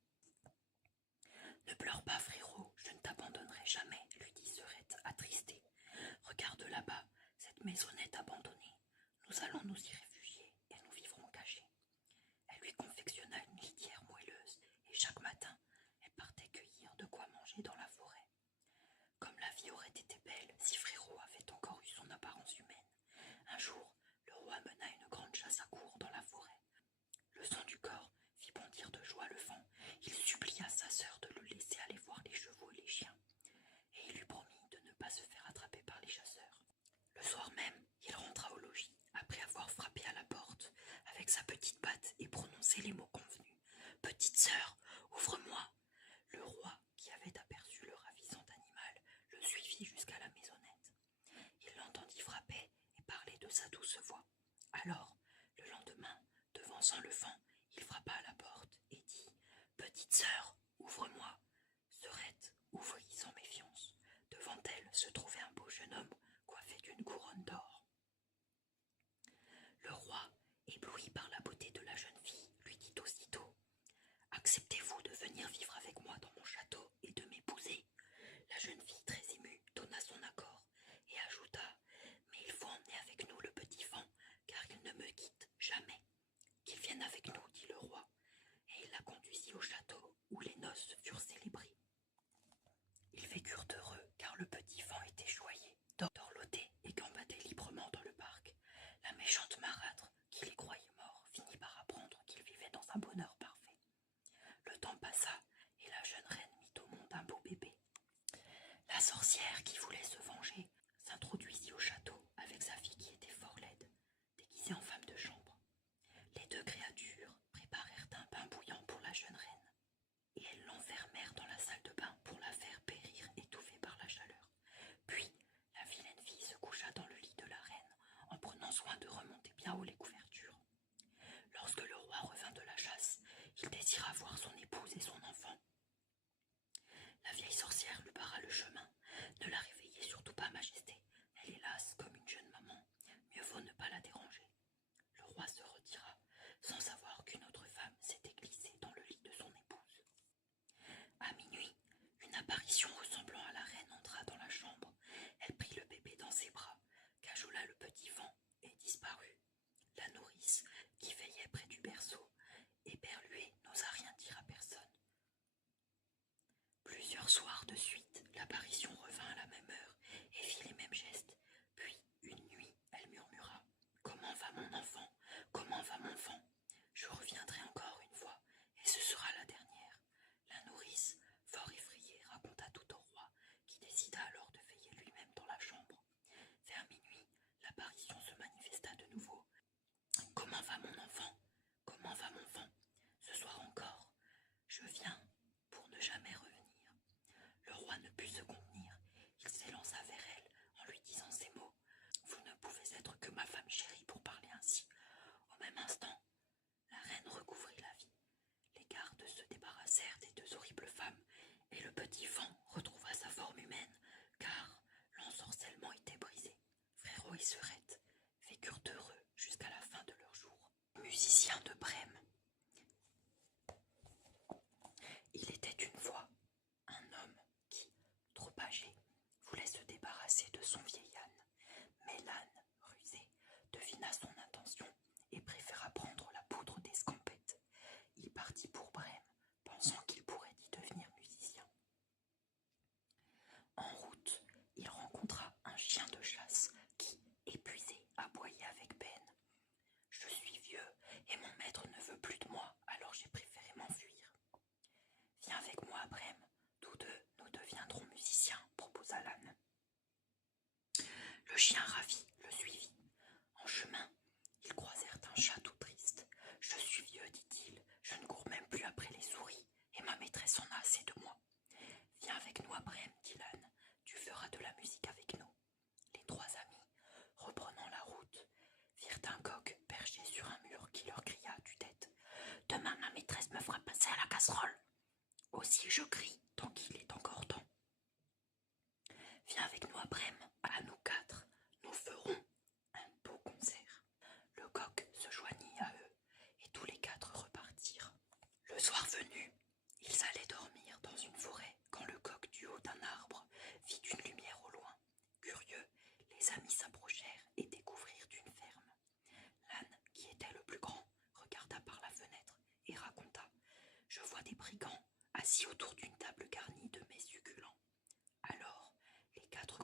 « Ne pleure pas, frérot, je ne t'abandonnerai jamais, » lui dit Sœurette attristée. « Regarde là-bas, cette maisonnette abandonnée. Nous allons nous y réfugier et nous vivrons cachés. » Elle lui confectionna une litière moelleuse et chaque matin, elle partait cueillir de quoi manger dans la forêt. Comme la vie aurait été belle si Frérot avait encore eu son apparence humaine. Un jour, le roi mena une grande chasse à courre dans la forêt. Le son du cor fit bondir de joie le vent. Il supplia sa sœur de le laisser aller voir les chevaux et les chiens. voix. Alors, le lendemain, devançant le vent, il frappa à la porte et dit « Petite sœur, ouvre-moi !» Sœurette ouvrit sans méfiance. Devant elle se trouvait un beau jeune homme coiffé d'une couronne d'or. Le roi, ébloui par la beauté de la jeune fille, lui dit aussitôt « Acceptez-vous de venir vivre avec moi dans mon château et de m'épouser ?» La jeune fille, très émue, donna son accord et ajouta « Mais il faut emmener avec nous le petit Fan, car il ne me quitte jamais. » « Qu'il vienne avec nous, dit le roi, et il la conduisit au château où les noces furent célébrées. Ils vécurent heureux, car le petit Fan était choyé, dorlotait et gambadait librement dans le parc. La méchante marâtre, qui les croyait morts, finit par apprendre qu'ils vivaient dans un bonheur parfait. Le temps passa, et la jeune reine mit au monde un beau bébé. La sorcière, qui voulait se venger, s'introduisit au château avec sa fille qui était fort laide, déguisée en femme de chambre. Les deux créatures préparèrent un bain bouillant pour la jeune reine, et elles l'enfermèrent dans la salle de bain pour la faire périr étouffée par la chaleur. Puis, la vilaine fille se coucha dans le lit de la reine, en prenant soin de remonter bien haut les couvertures. Lorsque le roi revint de la chasse, il désira voir son épouse et son enfant. La vieille sorcière lui barra le chemin. Ne la réveillez surtout pas, Majesté. Elle est lasse comme une jeune maman. Mieux vaut ne pas la déranger. Le roi se retira, sans savoir qu'une autre femme s'était glissée dans le lit de son épouse. À minuit, une apparition ressemblant à la reine entra dans la chambre. Elle prit le bébé dans ses bras, cajola le petit Fan et disparut. La nourrice, qui veillait près du berceau, éberluée, n'osa rien dire à personne. Plusieurs soirs de suite, l'apparition revint à la même heure et fit les mêmes gestes. Puis, une nuit, elle murmura « Comment va mon enfant ? Comment va mon Fan ? Je reviendrai encore une fois, et ce sera la dernière. » La nourrice, fort effrayée, raconta tout au roi, qui décida alors de veiller lui-même dans la chambre. Vers minuit, l'apparition se manifesta de nouveau. « Comment va mon enfant ? Comment va mon Fan ? Ce soir encore, je viens pour ne jamais revenir. » Le roi ne put se contenir. Il s'élança vers elle en lui disant ces mots. « Vous ne pouvez être que ma femme chérie pour parler ainsi. » Au même instant, la reine recouvrit la vie. Les gardes se débarrassèrent des deux horribles femmes et le petit Fan retrouva sa forme humaine, car l'ensorcellement était brisé. Frérot et sœurette vécurent heureux jusqu'à la fin de leur jour. Musicien de Brême. Il était une fois un homme qui, trop âgé, voulait se débarrasser de son vieil âne. Mais l'âne, rusé, devina son intention et préféra prendre la poudre d'escampette. Il partit pour Brême, pensant qu'il pourrait y devenir musicien. En route, il rencontra un chien de chasse qui, épuisé, aboyait avec peine. « Je suis vieux et mon maître ne veut plus de moi, alors j'ai préféré m'enfuir. »« Viens avec moi à Brême, tous deux nous deviendrons musiciens, » proposa l'âne. Le chien ravi le suivit. En chemin, ils croisèrent un chat tout triste. « Je suis vieux, dit-il, je ne cours même plus après les souris, et ma maîtresse en a assez de moi. »« Viens avec nous à Brême, dit l'âne, tu feras de la musique avec nous. » Les trois amis, reprenant la route, virent un coq perché sur un mur qui leur cria à tue-tête « Demain ma maîtresse me fera passer à la casserole. Aussi je crie tant qu'il est encore temps. » « Viens avec nous à Brême, à nous quatre, nous ferons un beau concert. » Le coq se joignit à eux et tous les quatre repartirent. Le soir venu, ils allaient dormir dans une forêt quand le coq du haut d'un arbre vit une lumière au loin. Curieux, les amis s'approchèrent et découvrirent une ferme. L'âne, qui était le plus grand, regarda par la fenêtre et raconta « Je vois des brigands assis autour d'une table garnie de mets succulents. » Alors, les quatre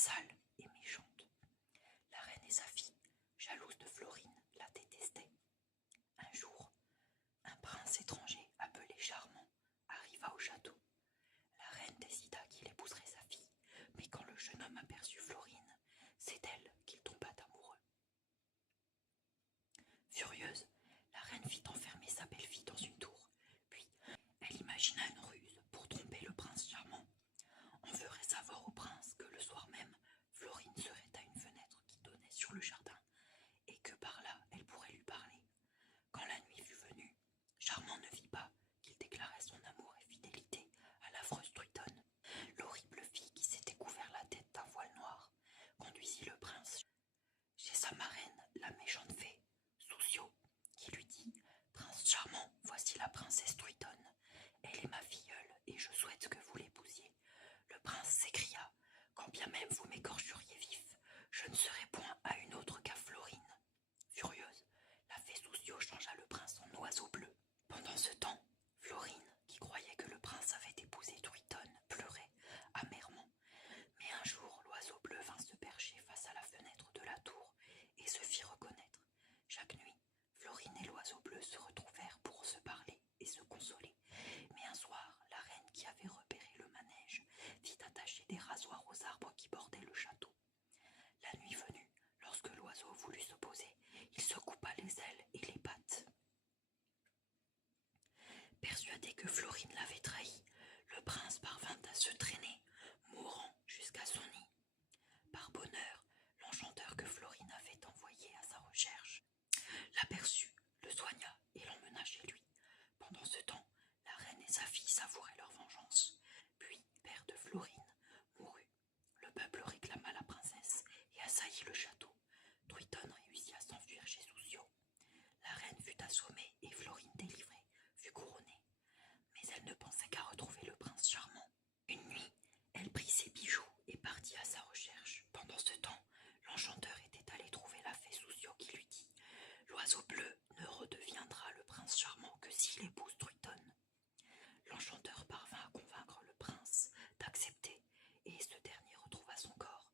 sale et méchante. La reine et sa fille, jalouses de Florine, la détestaient. Un jour, un prince étranger appelé Charmant arriva au château. La reine décida qu'il épouserait sa fille, mais quand le jeune homme aperçut Florine, c'est d'elle qu'il tomba amoureux. Furieuse, la reine fit enfermer sa belle-fille dans une tour, puis elle imagina une ruse pour tromper le prince Charmant. On ferait savoir au prince que le soir même, Florine serait à une fenêtre qui donnait sur le jardin, et que par là elle pourrait lui parler. Quand la nuit fut venue, Charmant ne vit pas qu'il déclarait son amour et fidélité à l'affreuse Truitonne. L'horrible fille qui s'était couvert la tête d'un voile noir conduisit le prince chez sa marraine, la méchante fée, Soucio, qui lui dit « Prince Charmant, voici la princesse Truitonne. Elle est ma filleule et je souhaite que vous l'épousiez. » Le prince s'écria « Quand bien même vous m'égorgeriez vif, je ne serai point à une autre qu'à Florine. » Furieuse, la fée Soucio changea le prince en oiseau bleu. Pendant ce temps, Florine, qui croyait que le prince avait épousé Truitonne, pleurait amèrement. Mais un jour, l'oiseau bleu vint se percher face à la fenêtre de la tour et se fit reconnaître. Chaque nuit, Florine et l'oiseau bleu se retrouvèrent pour se parler et se consoler. Mais un soir, la reine qui avait repéré le manège fit attacher des rasoirs aux arbres qui bordaient le château. La nuit venue, lorsque l'oiseau voulut se poser, il se coupa les ailes et les pattes. Persuadé que Florine l'avait trahi, le prince parvint à se traîner, mourant jusqu'à son nid. Par bonheur, l'enchanteur que Florine avait envoyé à sa recherche l'aperçut, le soigna et l'emmena chez lui. Pendant ce temps, la reine et sa fille savouraient leur vengeance. Puis, père de Florine mourut. Le peuple réclama la princesse et assaillit le château. Truitonne réussit à s'enfuir chez Soucio. La reine fut assommée et Florine délivrée, fut couronnée. Mais elle ne pensait qu'à retrouver le prince Charmant. Une nuit, elle prit ses bijoux et partit à sa recherche. Pendant ce temps, l'enchanteur était allé trouver la fée Soucio qui lui dit « L'oiseau bleu ne redeviendra le prince Charmant que s'il épouse Truitonne. » L'enchanteur parvint à convaincre le prince d'accepter et ce dernier retrouva son corps.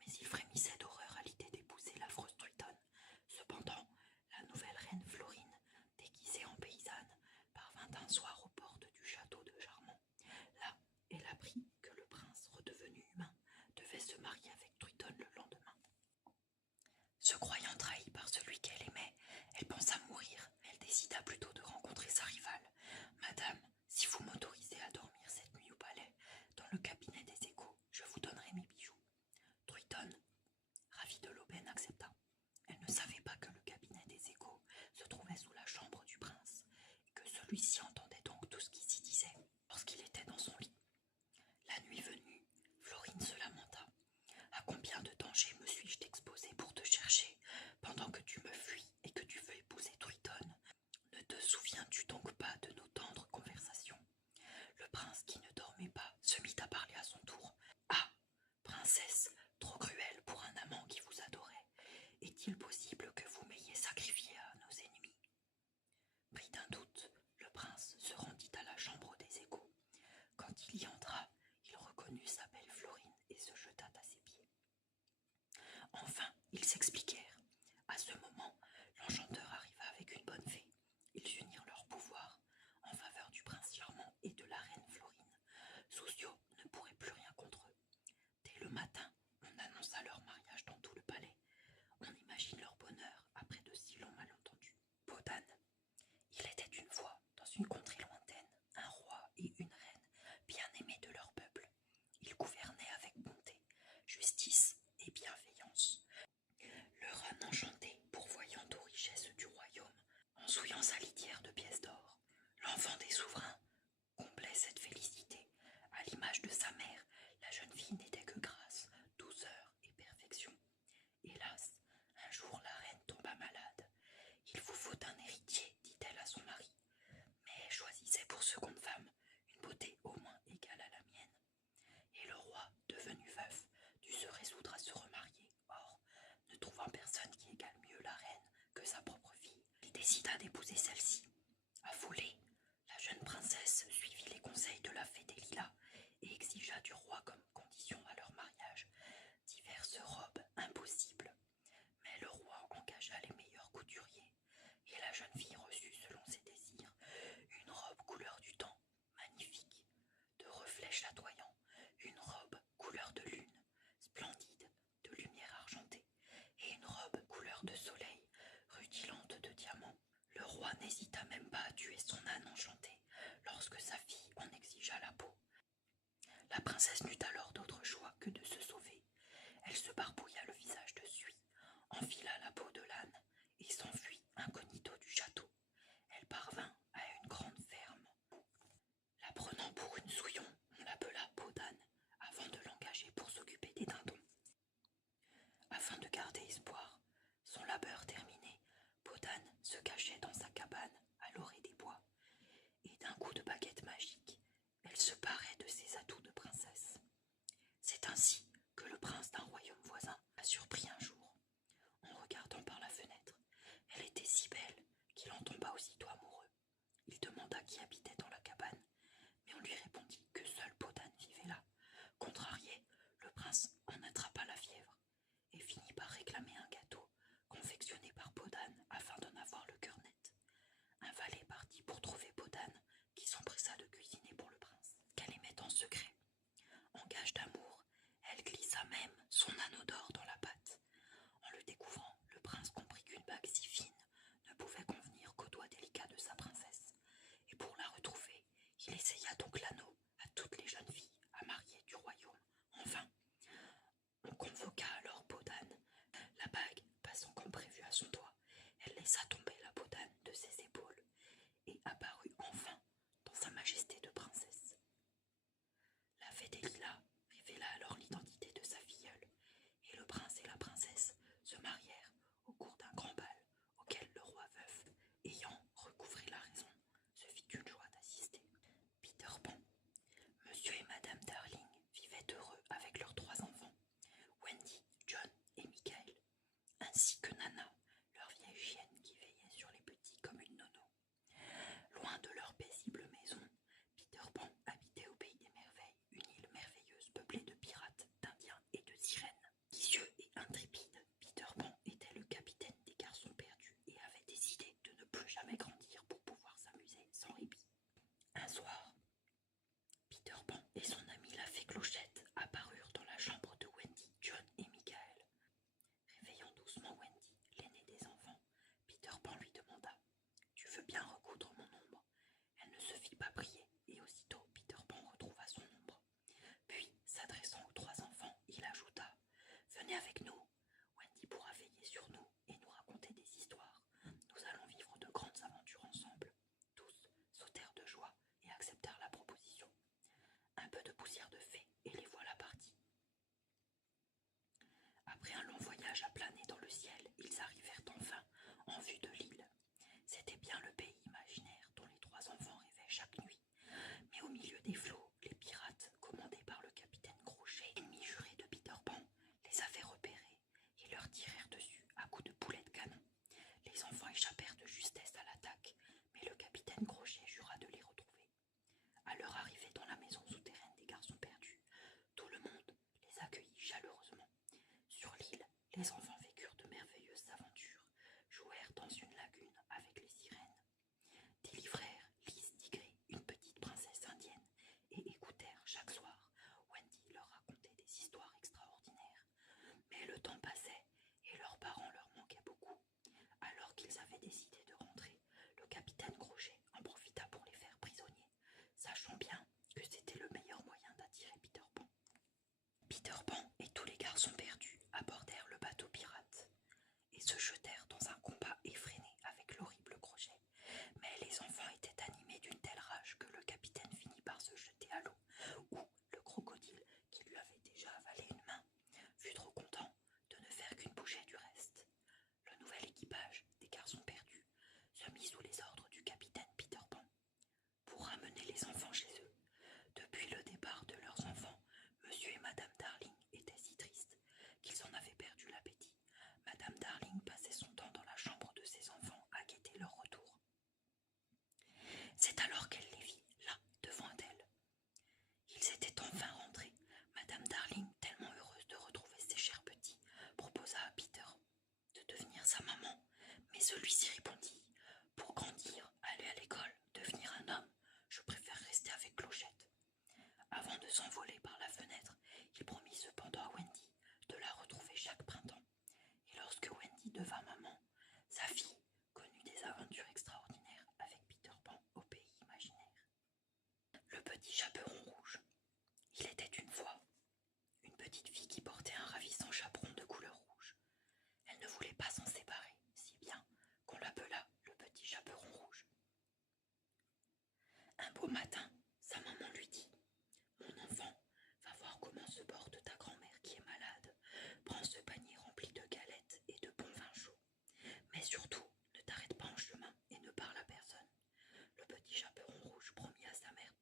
Mais il frémissait d'horreur à l'idée d'épouser l'affreuse Truitonne. Cependant, la nouvelle reine Florine, déguisée en paysanne, parvint un soir aux portes du château de Charmant. Là, elle apprit que le prince, redevenu humain, devait se marier avec Truitonne le lendemain. Se croyant trahie par celui qu'elle aimait, elle pensa mourir. Elle décida plutôt de rencontrer sa rivale. « Madame, si vous m'autorisez à dormir cette nuit au palais, dans le cabinet des échos, je vous donnerai mes bijoux. » Truitonne, ravie de l'aubaine, accepta. Elle ne savait pas que le cabinet des échos se trouvait sous la chambre du prince, et que celui-ci entendait donc tout ce qui s'y disait lorsqu'il était dans son lit. La nuit venue, Florine se lamenta. « À combien de dangers me suis-je exposée pour te chercher, pendant que tu me fuis et que tu veux épouser Truitonne? Ne te souviens-tu donc pas de nos tendres conversations ?» Le prince, qui ne dormait pas, se mit à parler à son tour. « Ah, princesse, trop cruelle pour un amant qui vous adorait, est-il possible que vous m'ayez sacrifié à nos ennemis ?» Pris d'un doute, le prince se rendit à la chambre des échos. Quand il y entra, il reconnut sa belle Florine et se jeta à ses pieds. Enfin, ils s'expliquèrent. À ce moment, l'enchanteur arriva avec une bonne fée. Ils unirent leurs pouvoirs en faveur du prince Charmant et de la reine Florine. Soucio ne pourrait plus rien contre eux. Dès le matin, on annonça leur mariage dans tout le palais. On imagine leur bonheur après de si longs malentendus. Podane. Il était une fois, dans une contrée lointaine, un roi et une reine bien aimés de leur peuple. Ils gouvernaient avec bonté, justice et bienveillance. Le reine enchantée, pourvoyant aux richesses du royaume, en souillant sa litière de pièces d'or. L'enfant des souverains comblait cette félicité. À l'image de sa mère, la jeune fille n'était que grâce, douceur et perfection. Hélas, un jour la reine tomba malade. « Il vous faut un héritier, dit-elle à son mari. Mais choisissez pour seconde femme une beauté au moins égale à la mienne. » Et le roi, devenu veuf, dut se résoudre à se remarier. Or, ne trouvant personne qui égale mieux la reine que sa propre fille, il décida d'épouser celle-ci. Affolée, la jeune princesse suivit les conseils de la fée des Lilas et exigea du roi comme condition à leur mariage âne enchanté lorsque sa fille en exigea la peau. La princesse n'eut alors d'autre choix que de se sauver. Elle se barbouilla le visage de suie, enfila la peau de l'âne et s'enfuit incognito du château. Elle parvint à une grande ferme. La prenant pour une souillon, on l'appela peau d'âne avant de l'engager pour s'occuper des dindons. Afin de garder espoir, son labeur terminé, peau d'âne se cachait dans sa cabane à l'orée des bois, et d'un coup de baguette magique, elle se parait de ses atouts de princesse. C'est ainsi que le prince d'un royaume voisin la surprit un jour. En regardant par la fenêtre, elle était si belle qu'il en tomba aussitôt amoureux. Il demanda qui habitait dans la cabane, mais on lui répondit que seul peau d'âne vivait là. Contrarié, le prince en attrapa la fièvre et finit par réclamer un gâteau confectionné par peau d'âne afin d'en avoir le cœur net. Un valet partit pour trouver peau d'âne qui s'empressa de cuisiner pour le prince, qu'elle aimait en secret. En gage d'amour, elle glissa même son anneau d'or dans la pâte. En le découvrant, le prince comprit qu'une bague si fine ne pouvait convenir qu'aux doigts délicats de sa princesse. Et pour la retrouver, il essaya donc l'anneau à toutes les jeunes filles à marier du royaume. Enfin, on convoqua alors peau d'âne. La bague passant comme prévu à son doigt, elle laissa tomber la peau d'âne de ses épaules et apparut enfin dans sa majesté de princesse. La fée des lilas révéla alors l'identité de sa filleule, et le prince et la princesse se marièrent au cours d'un grand bal auquel le roi veuf, ayant recouvré la raison, se fit une joie d'assister. Peter Pan. Monsieur et Madame Darling vivaient heureux avec leurs 3 enfants, Wendy, John et Michael, ainsi que Nana, leur vieille chienne qui veillait sur les petits comme une nono. Loin de leur paisible maison, Peter Pan habitait au pays des merveilles, une île merveilleuse peuplée de pirates, d'indiens et de sirènes. Vicieux et intrépide, Peter Pan était le capitaine des garçons perdus et avait décidé de ne plus jamais grandir pour pouvoir s'amuser sans répit. Un soir, Peter Pan et son ami la fée Clochette apparurent dans la chambre de Wendy, John et Michael. Réveillant doucement Wendy, l'aînée des enfants, Peter Pan lui demanda « Tu veux bien recoudre mon ombre ?» Elle ne se fit pas prier, et aussitôt Peter Pan retrouva son ombre. Puis, s'adressant aux 3 enfants, il ajouta « Venez avec nous, Wendy pourra veiller sur nous et nous raconter des histoires. Nous allons vivre de grandes aventures ensemble. » Tous sautèrent de joie et acceptèrent la proposition. Un peu de poussière de fée, et les voilà partis. Après un long voyage à planer dans le ciel, ils arrivèrent enfin en vue de l'île. C'était bien le pays imaginaire dont les 3 enfants rêvaient chaque nuit. Mais au milieu des flots, les pirates, commandés par le capitaine Crochet, ennemi juré de Peter Pan, les avaient repérés et leur tirèrent dessus à coups de boulets de canon. Les enfants échappèrent de justesse à l'attaque, mais le capitaine Crochet jura de les retrouver. À leur arrivée dans la maison souterraine des garçons perdus, tout le monde les accueillit chaleureusement. Sur l'île, les enfants vécurent de merveilleuses aventures, jouèrent dans une lagune avec les sirènes, délivrèrent Lys Tigré, une petite princesse indienne, et écoutèrent chaque soir Wendy leur raconter des histoires extraordinaires. Mais le temps passait et leurs parents leur manquaient beaucoup. Alors qu'ils avaient décidé de rentrer, le capitaine Crochet en profita pour les faire prisonniers, sachant bien que c'était le meilleur moyen d'attirer Peter Pan. Peter Pan et tous les garçons perdus abordèrent le bateau pirate et se jetèrent dans un combat effréné avec l'horrible Crochet. Mais les enfants étaient animés d'une telle rage que le capitaine finit par se jeter à l'eau, où le crocodile, qui lui avait déjà avalé une main, fut trop content de ne faire qu'une bouchée du reste. Le nouvel équipage des garçons perdus se mit sous les ordres du capitaine Peter Pan pour ramener les enfants chez eux. Depuis le départ de leurs enfants, Monsieur et Madame Darling étaient si tristes qu'ils en avaient perdu l'appétit. Madame Darling passait son temps dans la chambre de ses enfants à guetter leur retour. C'est alors qu'elle les vit, là, devant elle. Ils étaient enfin rentrés. Madame Darling, tellement heureuse de retrouver ses chers petits, proposa à Peter de devenir sa maman, mais celui-ci répondit « Pour grandir, aller à l'école, devenir un homme, je préfère rester avec Clochette. » Avant de s'envoler par la fenêtre, il promit cependant à Wendy de la retrouver chaque printemps. Et lorsque Wendy devint maman, sa fille connut des aventures extraordinaires avec Peter Pan au pays au matin, sa maman lui dit: mon enfant, va voir comment se porte ta grand-mère qui est malade. Prends ce panier rempli de galettes et de bon vin chaud. Mais surtout, ne t'arrête pas en chemin et ne parle à personne. Le petit chaperon rouge promit à sa mère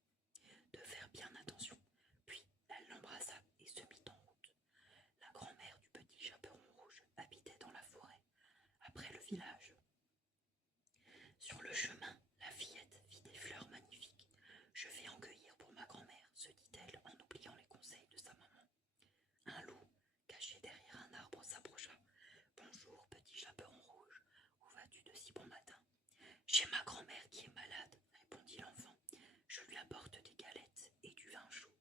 de faire bien attention. Puis elle l'embrassa et se mit en route. La grand-mère du petit chaperon rouge habitait dans la forêt, après le village. Sur le chemin, la fillette vit des fleurs magnifiques. Je vais en cueillir pour ma grand-mère, se dit-elle en oubliant les conseils de sa maman. Un loup, caché derrière un arbre, s'approcha. Bonjour, petit chaperon rouge, où vas-tu de si bon matin? Chez ma grand-mère qui est malade, répondit l'enfant. Je lui apporte des galettes et du vin chaud.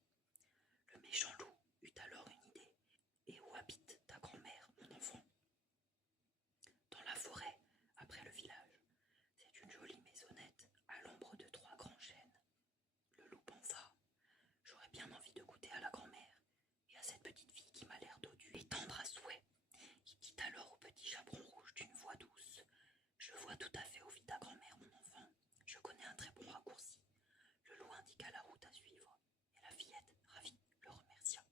Le méchant loup eut alors une idée. Et où habite ta grand-mère, mon enfant? Dans la forêt, après le village. C'est une jolie maisonnette, à l'ombre de 3 grands chênes. Le loup pensa: j'aurais bien envie de goûter à la grand-mère et à cette petite fille qui m'a l'air dodue et tendre à souhait. Il dit alors au petit chaperon rouge d'une voix douce: je vois tout à fait où vit ta grand-mère, mon enfant. Je connais un très bon raccourci. Le loup indiqua la route à suivre, et la fillette, ravie, le remercia.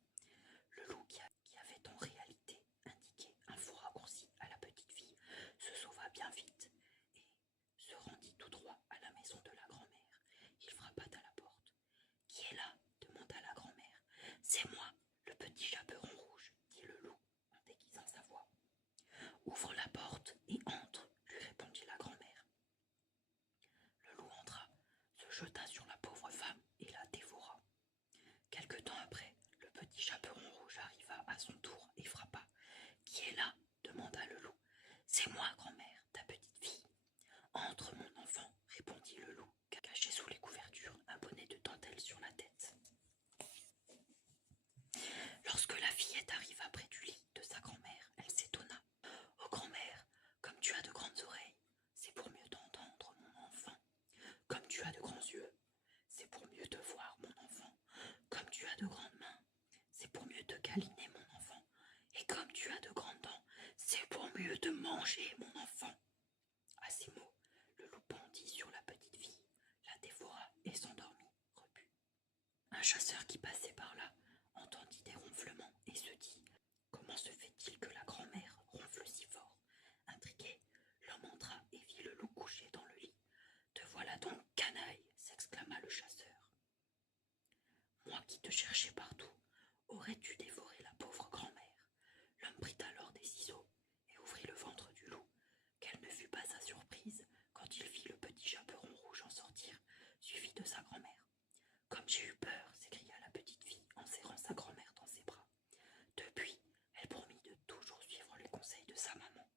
Le loup, qui avait en réalité indiqué un faux raccourci à la petite fille, se sauva bien vite et se rendit tout droit à la maison de la grand-mère. Il frappa à la porte. Qui est là? Demanda la grand-mère. C'est moi, le petit chaperon rouge, dit le loup en déguisant sa voix. Ouvre la porte et entre, lui répondit la grand-mère. Le loup entra, se jeta sur la pauvre femme et la dévora. Quelque temps après, le petit chaperon rouge arriva à son tour et frappa. Qui est là? Demanda le loup. C'est moi, grand-mère, ta petite fille. Entre, mon enfant, répondit le loup, caché sous les couvertures, un bonnet de dentelle sur la tête. Lorsque la fillette arriva près du lit de sa grand-mère, elle s'étonna. Oh grand-mère, comme tu as de grandes oreilles, c'est pour mieux t'entendre, mon enfant. Comme tu as de grands yeux, c'est pour mieux te voir, mon enfant. Comme tu as de grandes mains, c'est pour mieux te câliner, mon enfant. Et comme tu as de grandes dents, c'est pour mieux te manger, mon enfant. À ces mots, le loup bondit sur la petite fille, la dévora et s'endormit, repu. Un chasseur qui passait par là entendit des ronflements et se dit: comment se fait-il que la grand-mère ronfle si fort? Intrigué, l'homme entra et vit le loup couché dans le lit. Te voilà donc, canaille, s'exclama le chasseur. Moi qui te cherchais partout, aurais-tu dévoré la pauvre grand-mère? L'homme prit alors des ciseaux et ouvrit le ventre du loup. Quelle ne fut pas sa surprise quand il vit le petit chaperon rouge en sortir, suivi de sa grand-mère. Comme j'ai eu peur, s'écria la petite fille en serrant sa grand-mère dans ses bras. Depuis, elle promit de toujours suivre les conseils de sa maman.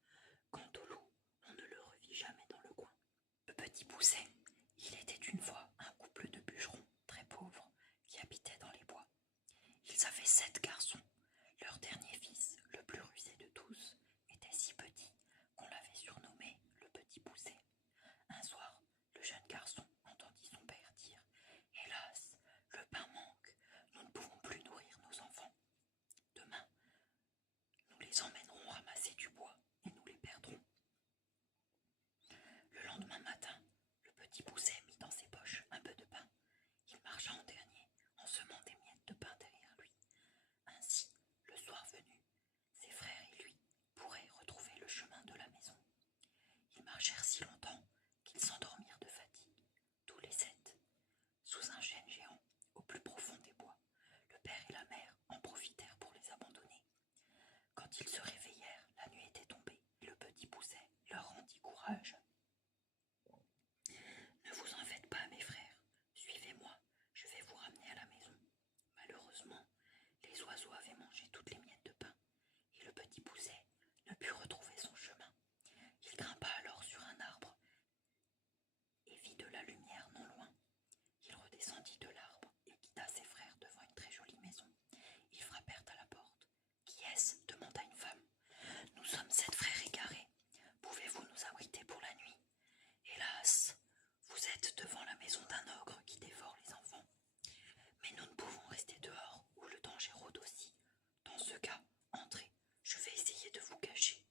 Quant au loup, on ne le revit jamais dans le coin. Le petit Pousset, il était une fois un couple de bûcherons très pauvres qui habitaient dans les bois. Ils avaient 7 garçons. Leur dernier fils, le plus rusé de tous, était si petit qu'on l'avait surnommé le petit Pousset. Un soir, le jeune garçon entendit son père dire: hélas, le pain manque, nous ne pouvons plus nourrir nos enfants. Demain, nous les emmènerons ramasser du bois et nous les perdrons. Le lendemain matin, le petit Pousset mit dans ses poches un peu de pain. Il marcha en dernier, en semant des miettes de pain derrière lui. Ainsi, le soir venu, ses frères et lui pourraient retrouver le chemin de la maison. Ils marchèrent si longtemps qu'ils s'endormirent de fatigue, tous les 7, sous un chêne géant, au plus profond des bois. Le père et la mère en profitèrent pour les abandonner. Quand ils se réveillèrent, la nuit était tombée et le petit Pousset leur rendit courage. Ne vous en faites pas, mes frères, suivez-moi, je vais vous ramener à la maison. Malheureusement, les oiseaux avaient mangé toutes les miettes de pain et le petit Pousset ne put retrouver son chemin. Il grimpa alors sur un arbre et vit de la lumière non loin. Il redescendit de l'arbre et guida ses frères devant une très jolie maison. Ils frappèrent à la porte. Qui est-ce? Demanda une femme. Nous sommes 7 frères égarés. Pouvez-vous nous abriter pour la nuit? Hélas, vous êtes devant la maison d'un ogre qui dévore les enfants. Mais nous ne pouvons rester dehors où le danger rôde aussi. Dans ce cas, entrez, je vais essayer de vous cacher.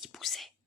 Petit Pousset.